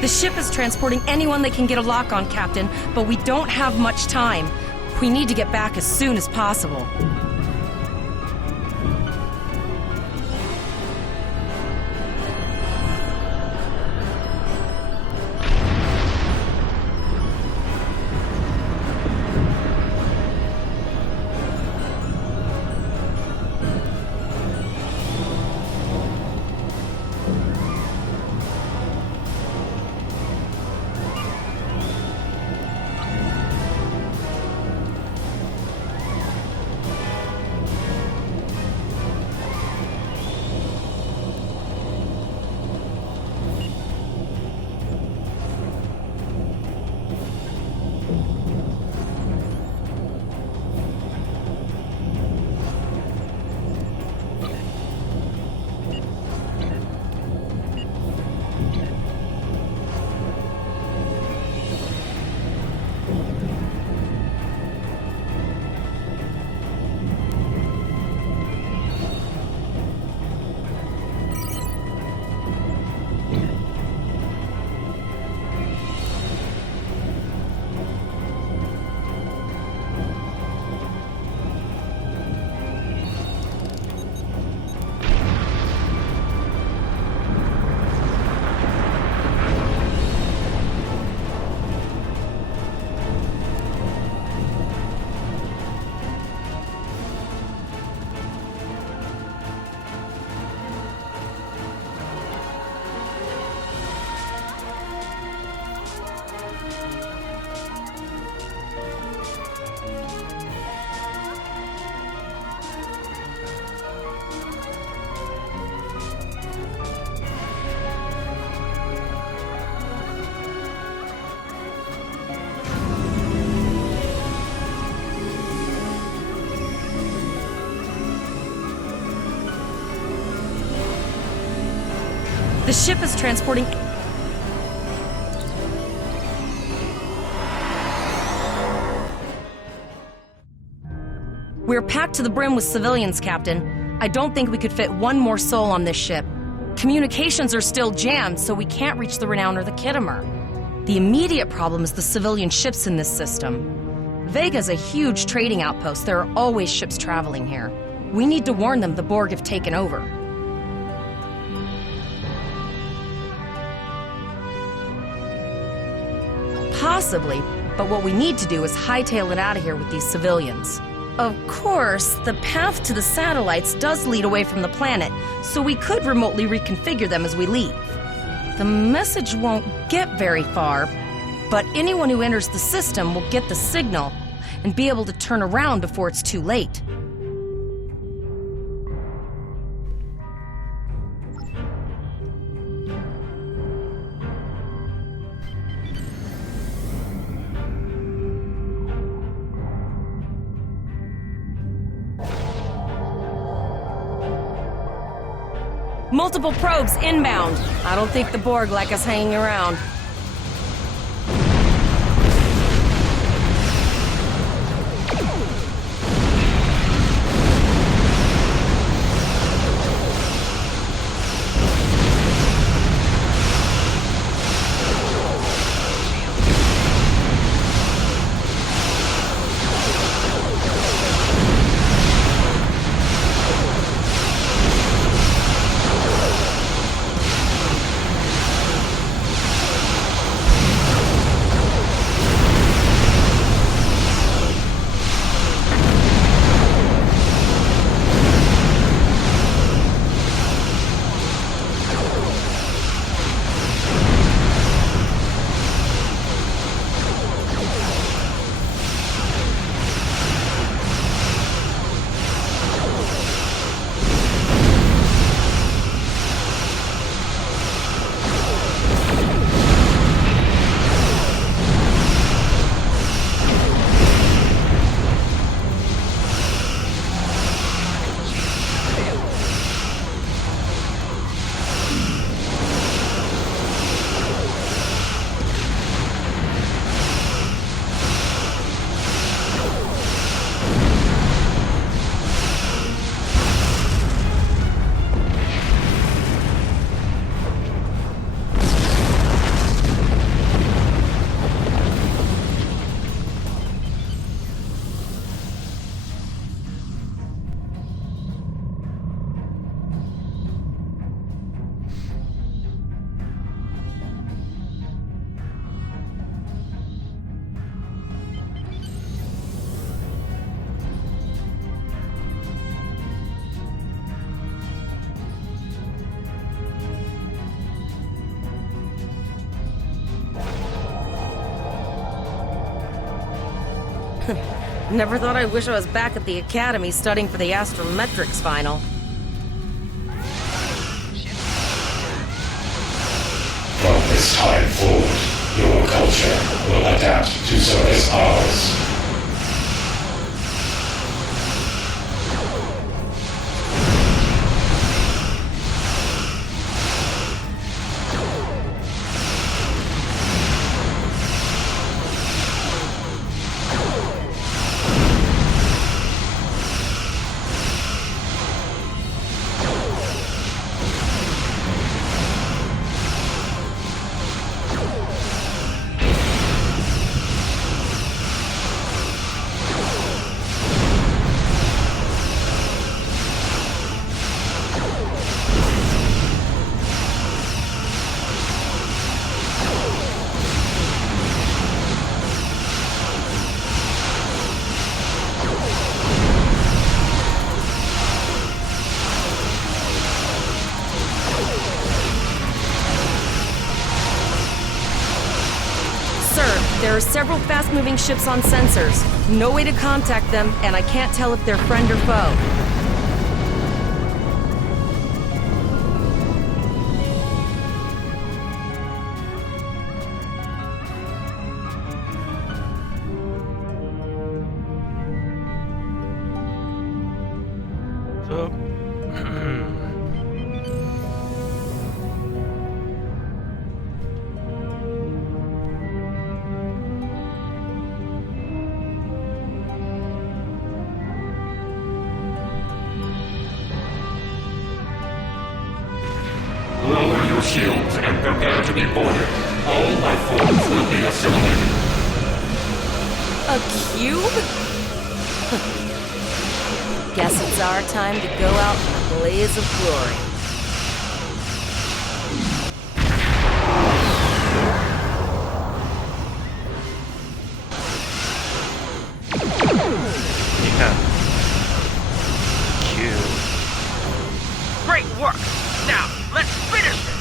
The ship is transporting anyone they can get a lock on, Captain, but we don't have much time. We need to get back as soon as possible. ship is transporting... We're packed to the brim with civilians, Captain. I don't think we could fit one more soul on this ship. Communications are still jammed, so we can't reach the Renown or the Kittimer. The immediate problem is the civilian ships in this system. Vega's a huge trading outpost. There are always ships traveling here. We need to warn them the Borg have taken over. Possibly, but what we need to do is hightail it out of here with these civilians. Of course, the path to the satellites does lead away from the planet, so we could remotely reconfigure them as we leave. The message won't get very far, but anyone who enters the system will get the signal and be able to turn around before it's too late. Multiple probes inbound. I don't think the Borg like us hanging around. Never thought I'd wish I was back at the Academy studying for the Astrometrics final. From this time forward, your culture will adapt to service ours. There are several fast-moving ships on sensors. No way to contact them, and I can't tell if they're friend or foe. So, prepare to be boarded. All life forms will be assimilated. A cube? Guess it's our time to go out in a blaze of glory. Yeah. Cute. Great work! Now, let's finish this!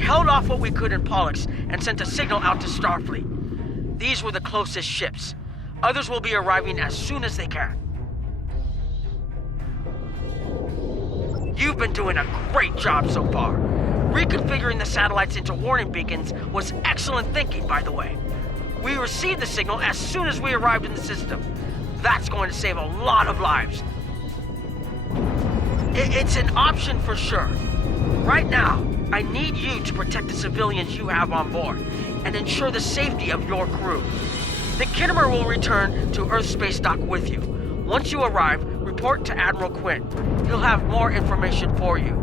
Held off what we could in Pollux and sent a signal out to Starfleet. These were the closest ships. Others will be arriving as soon as they can. You've been doing a great job so far. Reconfiguring the satellites into warning beacons was excellent thinking, by the way. We received the signal as soon as we arrived in the system. That's going to save a lot of lives. It's an option for sure. Right now, I need you to protect the civilians you have on board and ensure the safety of your crew. The Kittimer will return to Earth Space Dock with you. Once you arrive, report to Admiral Quinn. He'll have more information for you.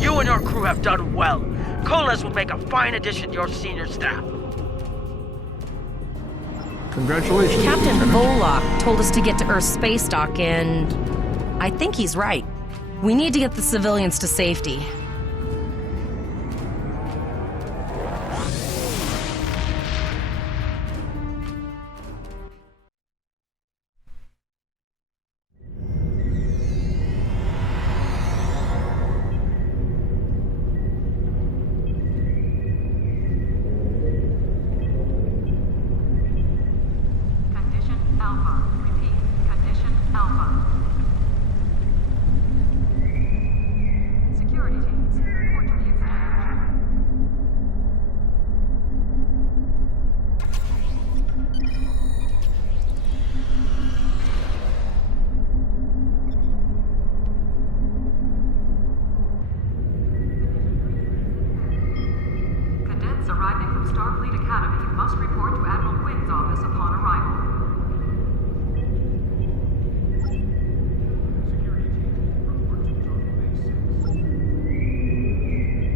You and your crew have done well. Koles will make a fine addition to your senior staff. Congratulations, Captain Lieutenant. Volok told us to get to Earth Space Dock, and I think he's right. We need to get the civilians to safety. Condition Alpha. Repeat. Condition Alpha. Security teams, report to the exchange. Cadets arriving from Starfleet Academy must report to Admiral Quinn's office upon arrival.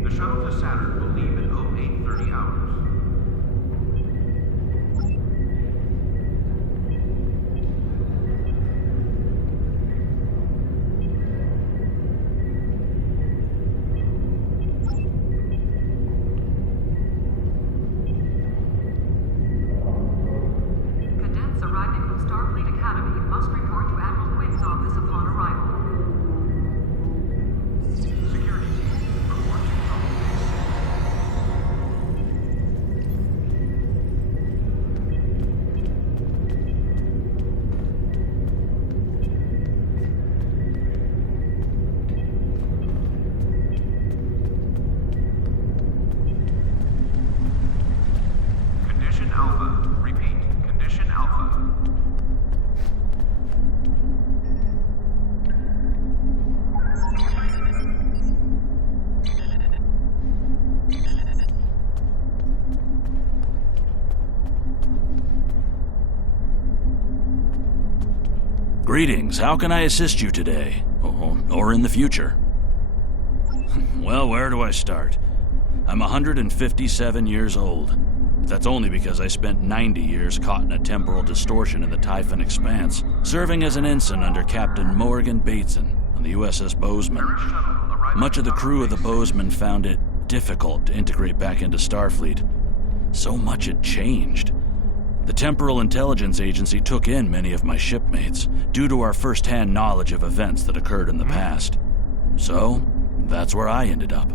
The shuttle to Saturn will leave in 0830 hours. Cadets arriving from Starfleet Academy must report to Admiral Quinn's office upon arrival. Security team, report to Condition Alpha. Repeat. Condition Alpha. Greetings, how can I assist you today? Or in the future? Well, where do I start? I'm 157 years old. But that's only because I spent 90 years caught in a temporal distortion in the Typhon Expanse, serving as an ensign under Captain Morgan Bateson on the USS Bozeman. Much of the crew of the Bozeman found it difficult to integrate back into Starfleet. So much had changed. The Temporal Intelligence Agency took in many of my shipmates, due to our first-hand knowledge of events that occurred in the past. So, that's where I ended up.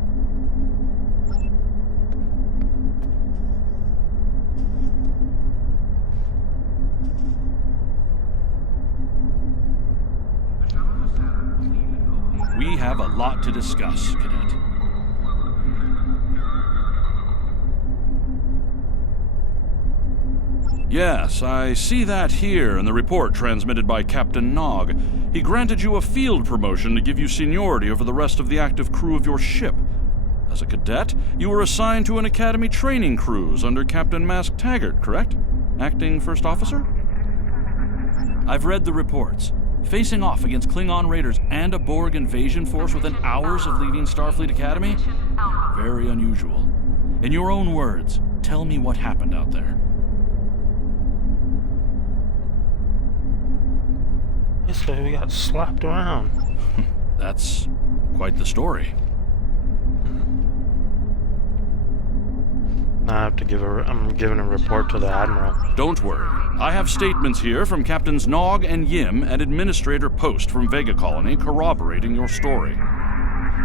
We have a lot to discuss, Cadet. Yes, I see that here in the report transmitted by Captain Nog. He granted you a field promotion to give you seniority over the rest of the active crew of your ship. As a cadet, you were assigned to an Academy training cruise under Captain Mask Taggart, correct? Acting First Officer? I've read the reports. Facing off against Klingon raiders and a Borg invasion force within hours of leaving Starfleet Academy? Very unusual. In your own words, tell me what happened out there. So we got slapped around. That's quite the story. I'm giving a report to the Admiral. Don't worry. I have statements here from Captains Nog and Yim and Administrator Post from Vega Colony corroborating your story.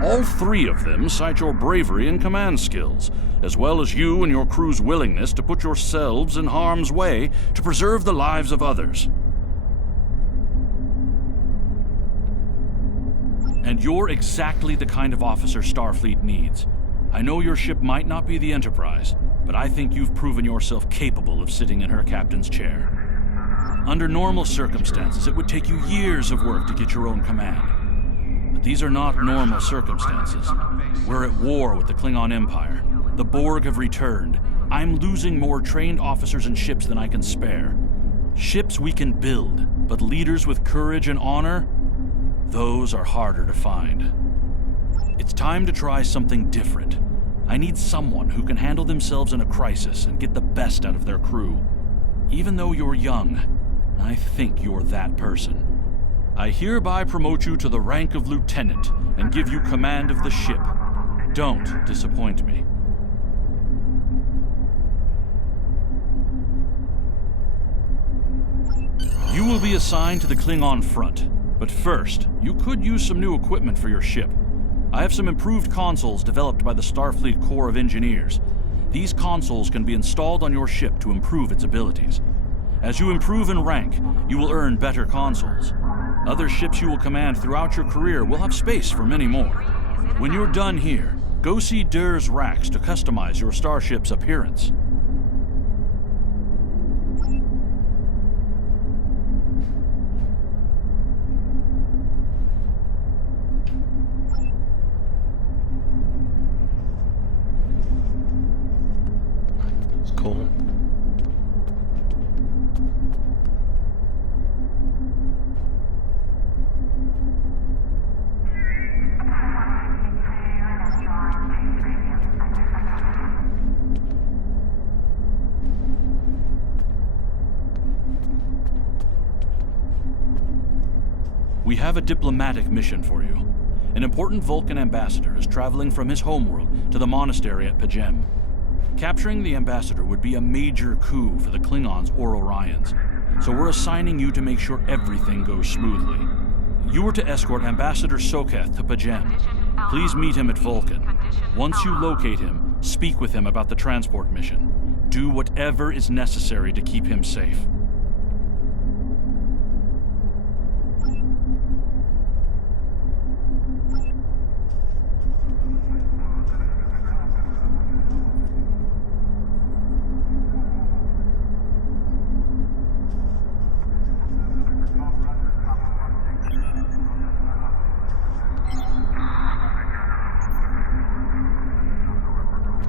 All three of them cite your bravery and command skills, as well as you and your crew's willingness to put yourselves in harm's way to preserve the lives of others. And you're exactly the kind of officer Starfleet needs. I know your ship might not be the Enterprise, but I think you've proven yourself capable of sitting in her captain's chair. Under normal circumstances, it would take you years of work to get your own command. But these are not normal circumstances. We're at war with the Klingon Empire. The Borg have returned. I'm losing more trained officers and ships than I can spare. Ships we can build, but leaders with courage and honor? Those are harder to find. It's time to try something different. I need someone who can handle themselves in a crisis and get the best out of their crew. Even though you're young, I think you're that person. I hereby promote you to the rank of lieutenant and give you command of the ship. Don't disappoint me. You will be assigned to the Klingon front. But first, you could use some new equipment for your ship. I have some improved consoles developed by the Starfleet Corps of Engineers. These consoles can be installed on your ship to improve its abilities. As you improve in rank, you will earn better consoles. Other ships you will command throughout your career will have space for many more. When you're done here, go see Dur's racks to customize your starship's appearance. Cool. We have a diplomatic mission for you. An important Vulcan ambassador is traveling from his homeworld to the monastery at Pajem. Capturing the ambassador would be a major coup for the Klingons or Orions, so we're assigning you to make sure everything goes smoothly. You are to escort Ambassador Soketh to Pajem. Please meet him at Vulcan. Once you locate him, speak with him about the transport mission. Do whatever is necessary to keep him safe.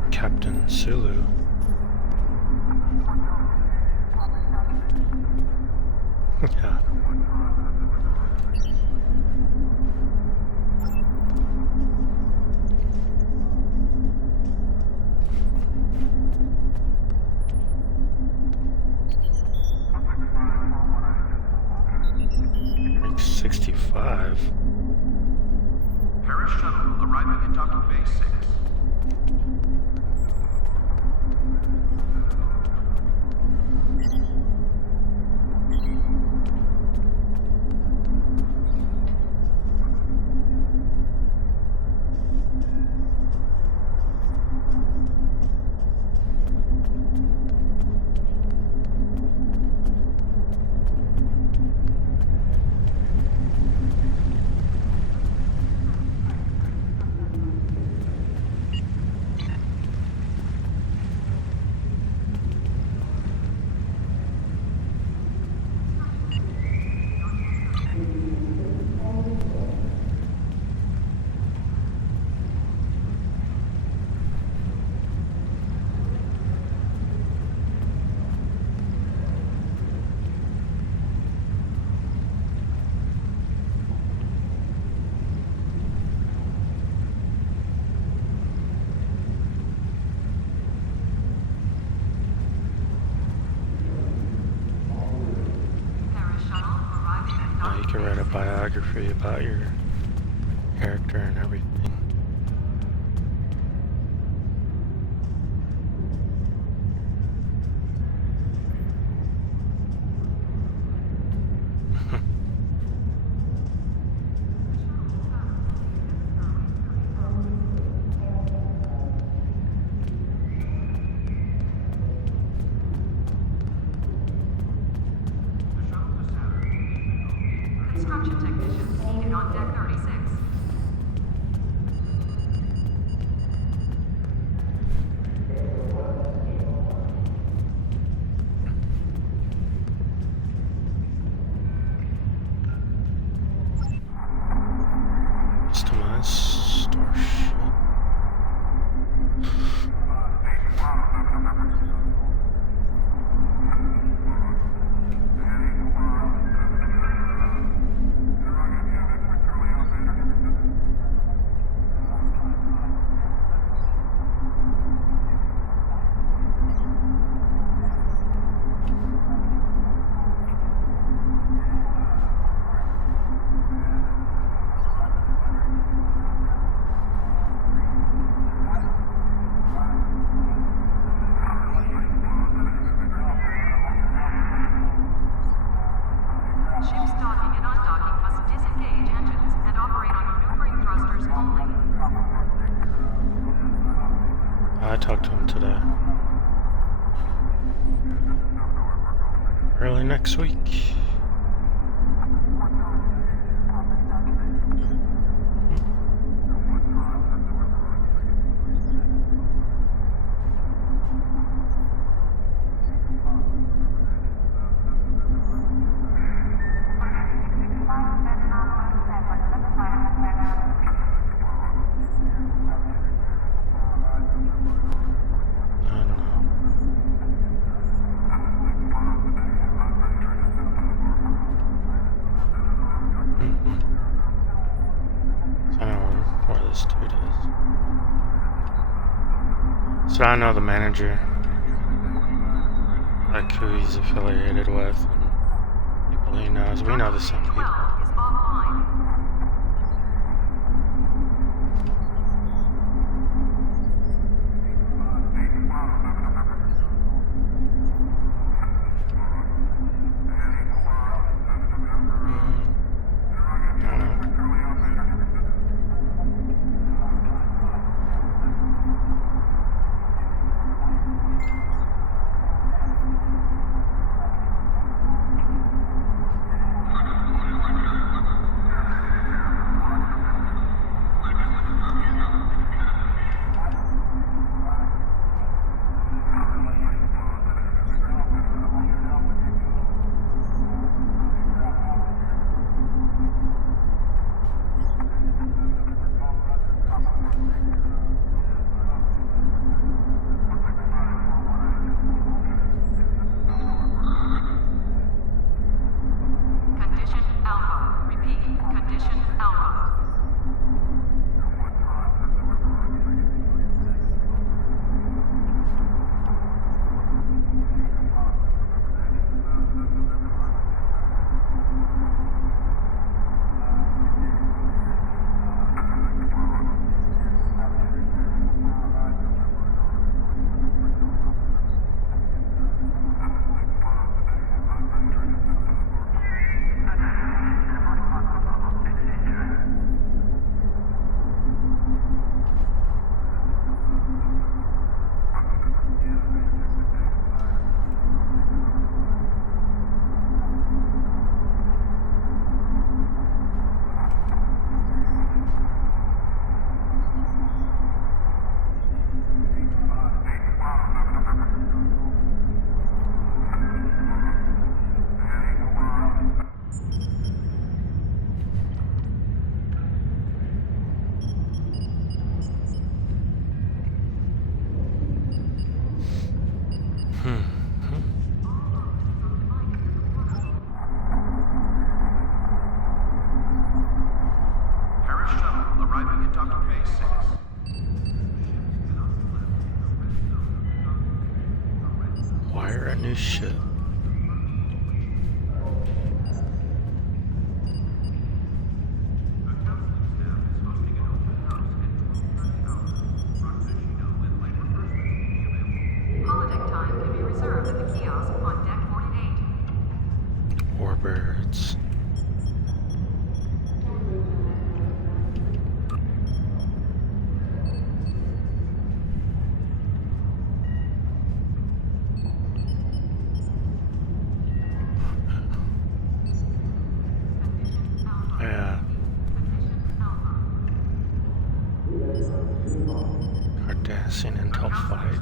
Captain Sulu. Yeah. 5. Paris shuttle arriving at Docking Bay 6. You can write a biography about your character and everything. Construction technicians needed on deck 36. Customize starship. Ships docking and undocking must disengage engines and operate on maneuvering thrusters only. I talked to him today. Early next week. So I know the manager, like who he's affiliated with, and people he knows. We know the same people. acquire a new ship. Holodeck time can be reserved at the kiosk on deck 48. Warbirds. Yeah. Cardassian intel fight.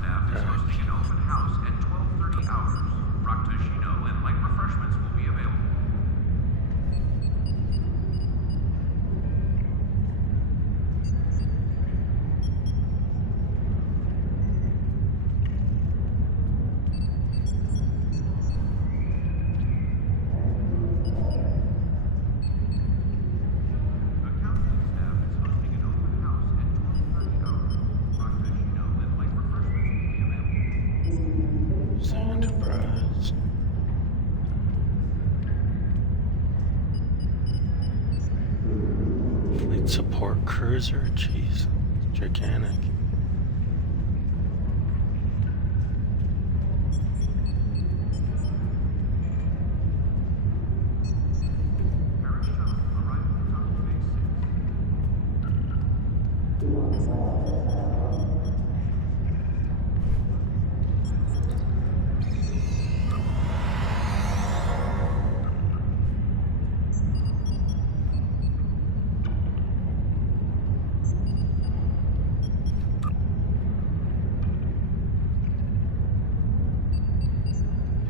Enterprise. Fleet support cruiser, jeez, gigantic.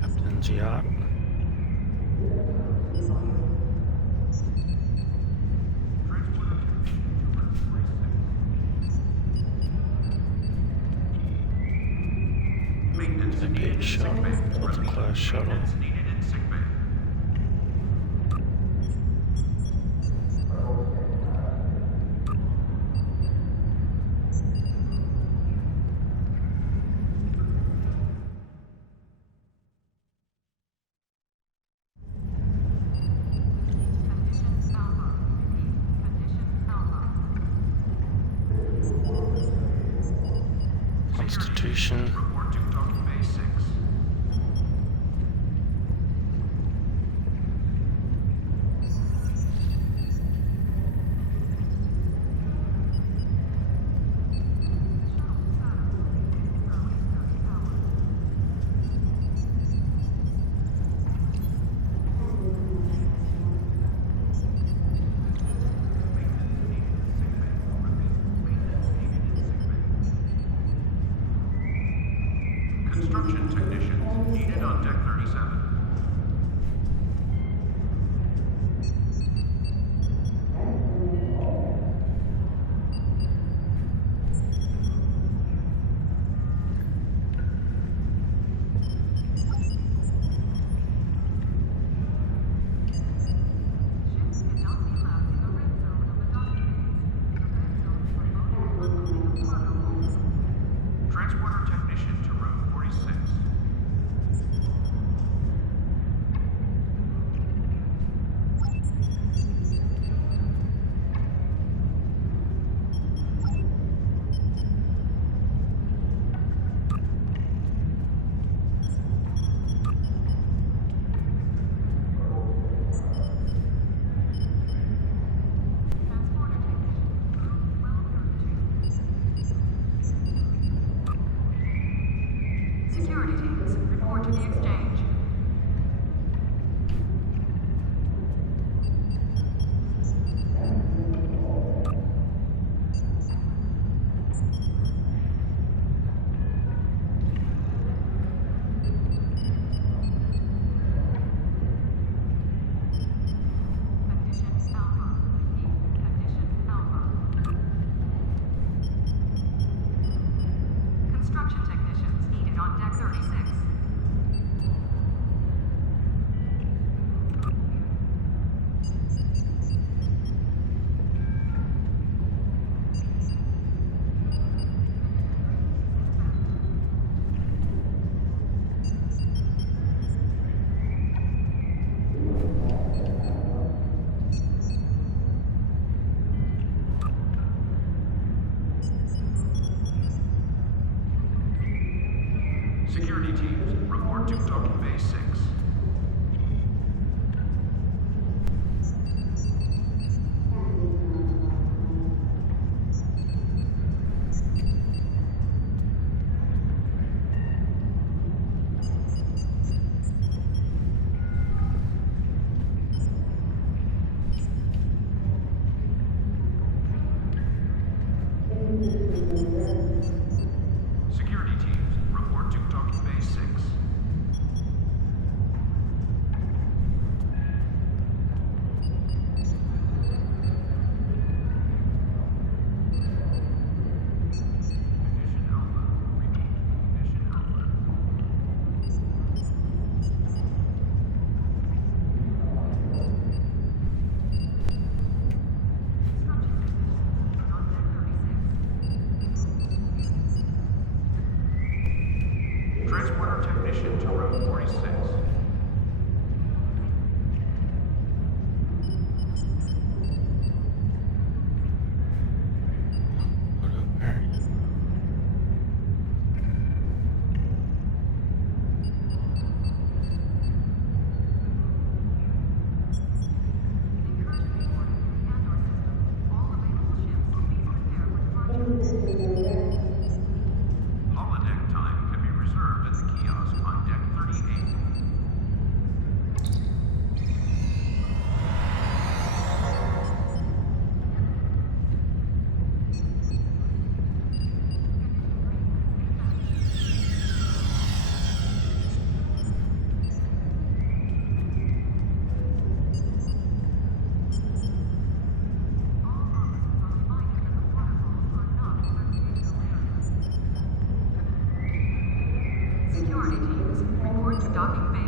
Captain's yacht. The big shuttle, Delta-class shuttle. Constitution. docking bay